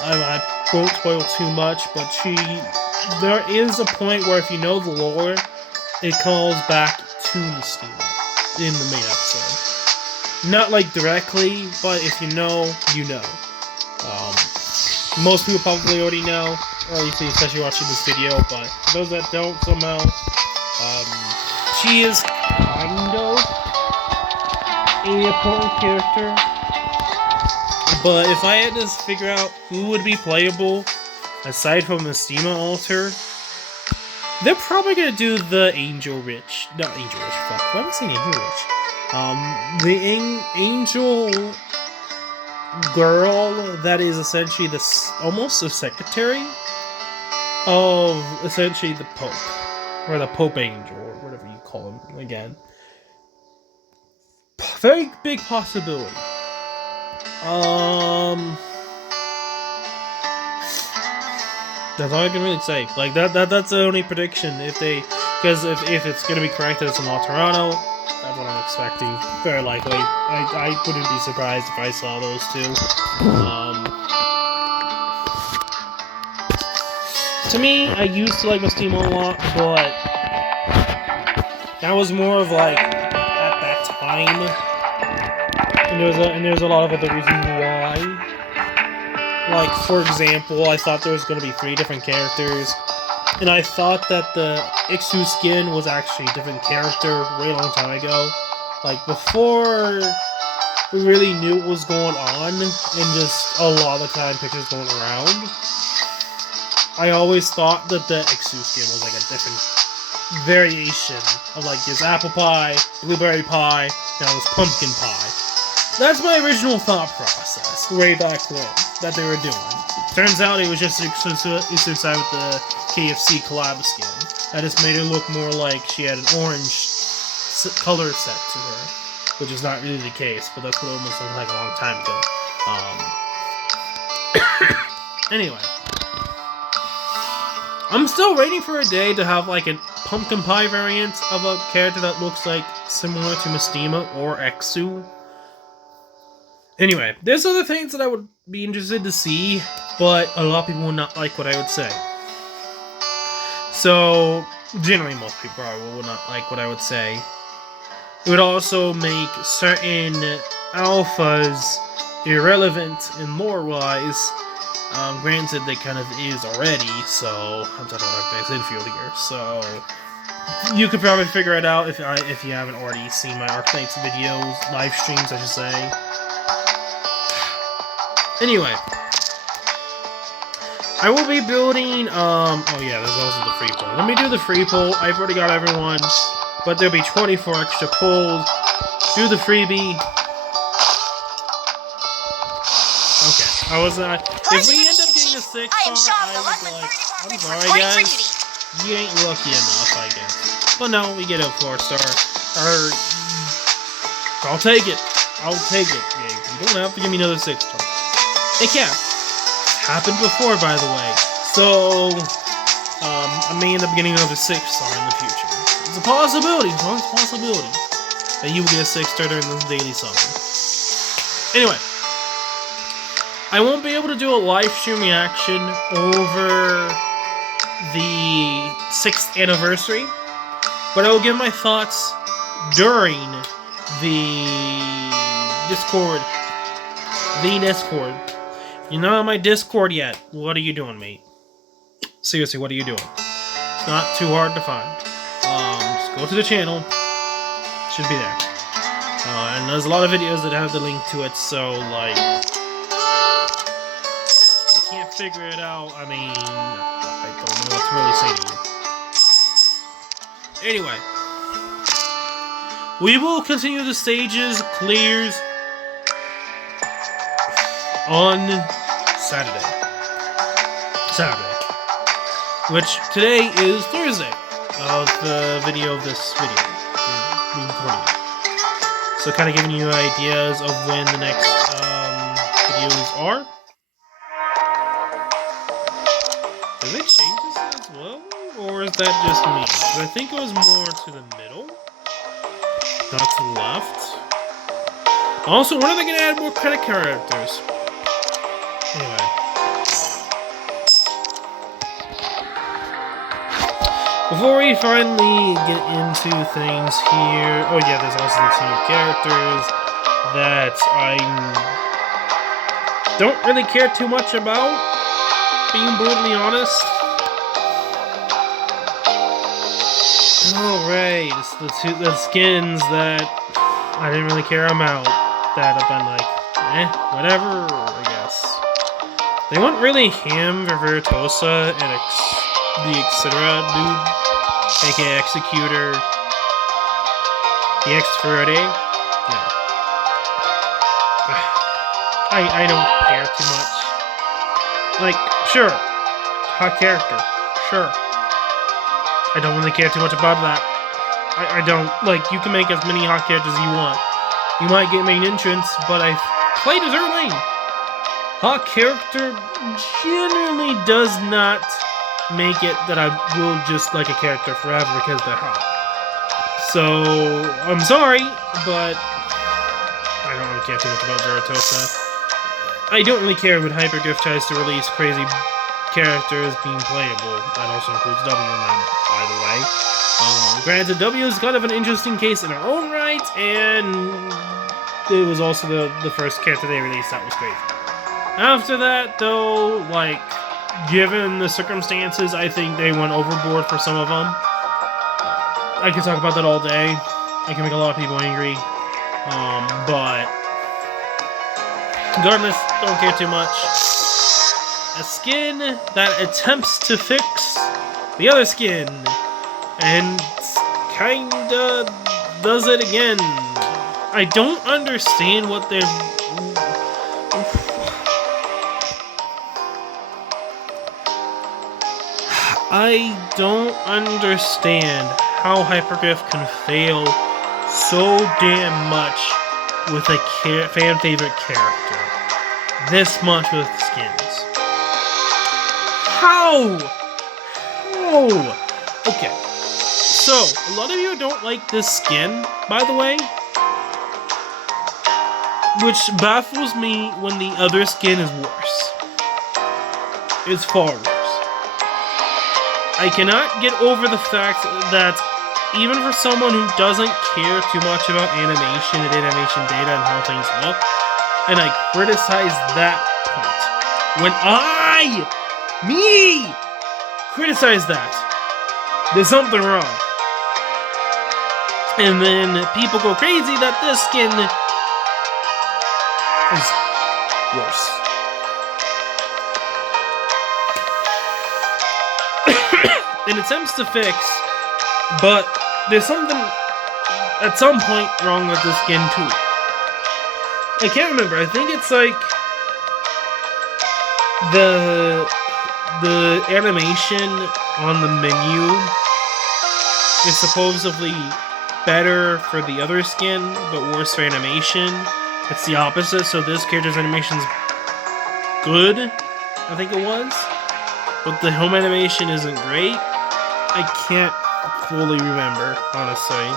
I won't spoil too much, but there is a point where if you know the lore, it calls back to Mystima in the main episode. Not like directly, but if you know, you know. Most people probably already know, or at least especially watching this video, but for those that don't somehow, she is kind of a important character. But if I had to figure out who would be playable, aside from the Steema altar, they're probably gonna do the Angel Rich. Not Angel Rich, fuck. Why am I saying Angel Rich? The Angel girl that is essentially almost a secretary of essentially the Pope. Or the Pope Angel, or whatever you call him again. Very big possibility. That's all I can really say. Like that's the only prediction. Because if it's gonna be correct that it's an Alterano, that's what I'm expecting. Very likely. I wouldn't be surprised if I saw those two. To me, I used to like Mastimo a lot, but that was more of like at that time. And there's a lot of other reasons why. Like, for example, I thought there was going to be 3 different characters, and I thought that the Ixu skin was actually a different character way long time ago. Like, before we really knew what was going on, and just a lot of the time pictures going around, I always thought that the Ixu skin was like a different variation of like this apple pie, blueberry pie, now this pumpkin pie. That's my original thought process, way back when, that they were doing. Turns out it was just exclusive with the KFC collab skin. That just made her look more like she had an orange color set to her, which is not really the case, but that's what it almost looked like a long time ago. Anyway. I'm still waiting for a day to have like a pumpkin pie variant of a character that looks like similar to Mastema or Exu. Anyway, there's other things that I would be interested to see, but a lot of people would not like what I would say. So, generally most people probably would not like what I would say. It would also make certain alphas irrelevant and lore-wise. Granted, they kind of is already, so I'm talking about Arknights infield here. So you could probably figure it out if you haven't already seen my Arknights videos, live streams, I should say. Anyway, I will be building. Oh yeah, there's also the free poll. Let me do the free poll. I've already got everyone, but there'll be 24 extra polls. Do the freebie. Okay, I was not. If we end up getting a 6 star, I would be like, I'm sorry guys, you ain't lucky enough, I guess. But no, we get a 4 star. I'll take it. I'll take it. Yeah, you don't have to give me another 6 star. It can. Happened before, by the way. So, I may end up getting another 6 star in the future. It's a possibility. It's always a possibility that you will get a 6 star during the daily summon. Anyway. I won't be able to do a live stream reaction over the 6th anniversary, but I will give my thoughts during the Discord. You're not on my Discord yet. What are you doing, mate? Seriously, what are you doing? It's not too hard to find. Just go to the channel. Should be there. And there's a lot of videos that have the link to it, so, like, if you can't figure it out, I mean, I don't know what to really say to you. Anyway. We will continue the stages, clears, on Saturday. Which today is Thursday of the video of this video. So kind of giving you ideas of when the next videos are. Did they change this as well? Or is that just me? 'Cause I think it was more to the middle. Not to the left. Also, when are they going to add more credit characters? Anyway. Before we finally get into things here... Oh yeah, there's also the 2 new characters. that I don't really care too much about, being brutally honest. Alright, it's the skins that I didn't really care about, that I've been like, whatever, I guess. They went really ham for Veritosa and the etc. dude, aka Executor, the X-Ferrade. Yeah. I don't care too much. Like, sure, hot character, sure. I don't really care too much about that. I don't, like, you can make as many hot characters as you want. You might get main entrance, but I've played as early lane. Hot character generally does not make it that I will just like a character forever because they're hot. So, I'm sorry, but I don't really care too much about Veritosa. I don't really care when Hypergriff tries to release crazy characters being playable. That also includes W, by the way. Granted, W is kind of an interesting case in her own right, and it was also the first character they released that was crazy. After that, though, like, given the circumstances, I think they went overboard for some of them. I can talk about that all day. I can make a lot of people angry. But regardless, don't care too much. A skin that attempts to fix the other skin and kinda does it again. I don't understand what they're... I don't understand how Hypergriff can fail so damn much with a fan favorite character. This much with skins. How? Okay. So, a lot of you don't like this skin, by the way. Which baffles me when the other skin is worse. It's far worse. I cannot get over the fact that even for someone who doesn't care too much about animation and animation data and how things look, and I criticize that point, when me, criticize that, there's something wrong. And then people go crazy that this skin is worse. It attempts to fix, but there's something at some point wrong with the skin too. I can't remember. I think it's like the animation on the menu is supposedly better for the other skin, but worse for animation. It's the opposite, so this character's animation's good, I think it was, but the home animation isn't great. I can't fully remember, honestly.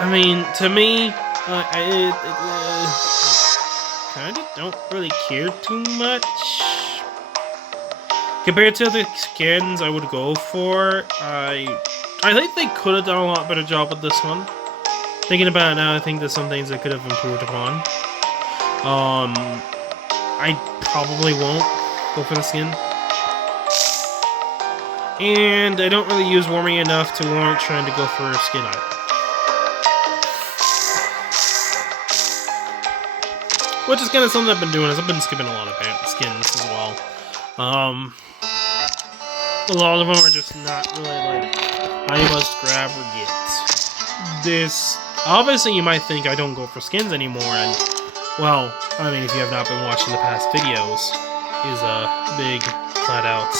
I mean, to me, I kind of don't really care too much. Compared to other skins I would go for, I think they could have done a lot better job with this one. Thinking about it now, I think there's some things they could have improved upon. I probably won't go for the skin. And I don't really use Warming enough to warrant trying to go for a skin either. Which is kind of something I've been doing, is I've been skipping a lot of skins as well. A lot of them are just not really like, I must grab or get. This, obviously you might think I don't go for skins anymore, and, well, I mean, if you have not been watching the past videos, is a big, flat-out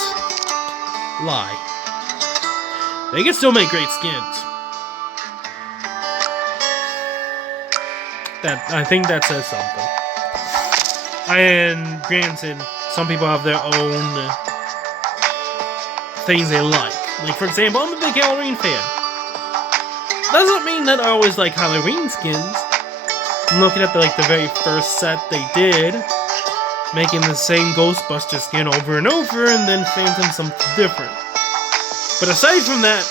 lie. They can still make great skins. I think that says something. And granted, some people have their own things they like. Like, for example, I'm a big Halloween fan. Doesn't mean that I always like Halloween skins. I'm looking at the very first set they did, making the same Ghostbuster skin over and over, and then Phantom something different. But aside from that,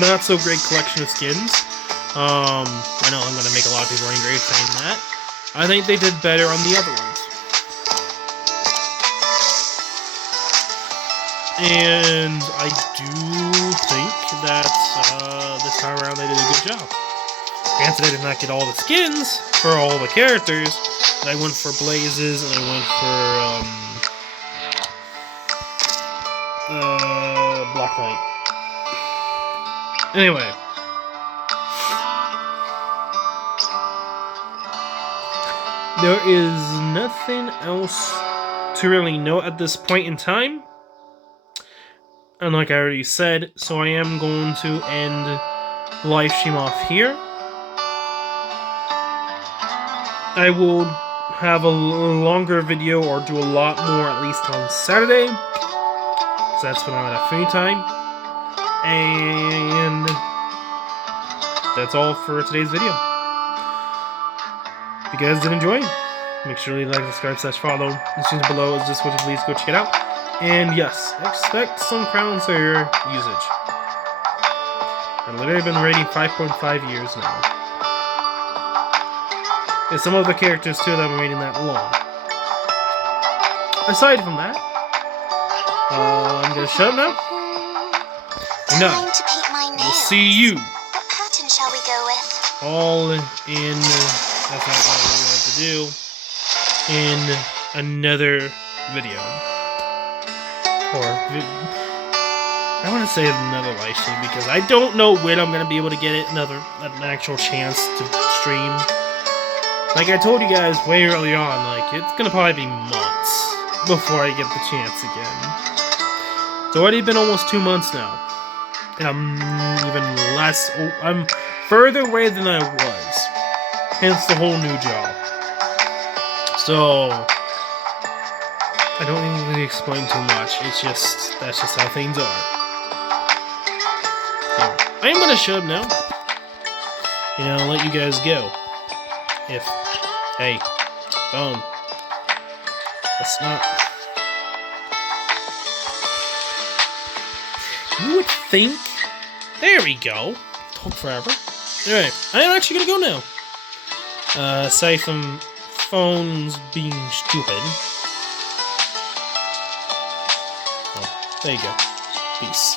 not so great collection of skins. I know I'm gonna make a lot of people angry saying that. I think they did better on the other ones. And I do think that this time around they did a good job. Granted, I did not get all the skins for all the characters. But I went for Blazes and I went for Black Knight. Anyway. There is nothing else to really note at this point in time. And like I already said, so I am going to end the live stream off here. I will have a longer video or do a lot more at least on Saturday. Because that's when I'm at free time. And that's all for today's video. If you guys did enjoy, make sure you like, subscribe, /follow. The description below is just what you please go check it out. And yes, expect some Crownslayer usage. I've literally been rating 5.5 years now. There's some other characters too that I've been rating that long. Aside from that, I'm gonna shut up now. No, Time to paint my nails. we'll see you What pattern shall we go with? all in. That's not what I really wanted to do. In another video. Or I want to say another live stream because I don't know when I'm gonna be able to get it an actual chance to stream. Like I told you guys way early on, like it's gonna probably be months before I get the chance again. It's already been almost 2 months now, and I'm even less. I'm further away than I was. Hence the whole new job. So I don't even really explain too much. It's just, that's just how things are. Anyway, I am gonna shut up now. And I'll let you guys go. Hey, phone. That's not. You would think. There we go. Talk forever. Alright, I am actually gonna go now. Aside from phones being stupid. There you go. Peace.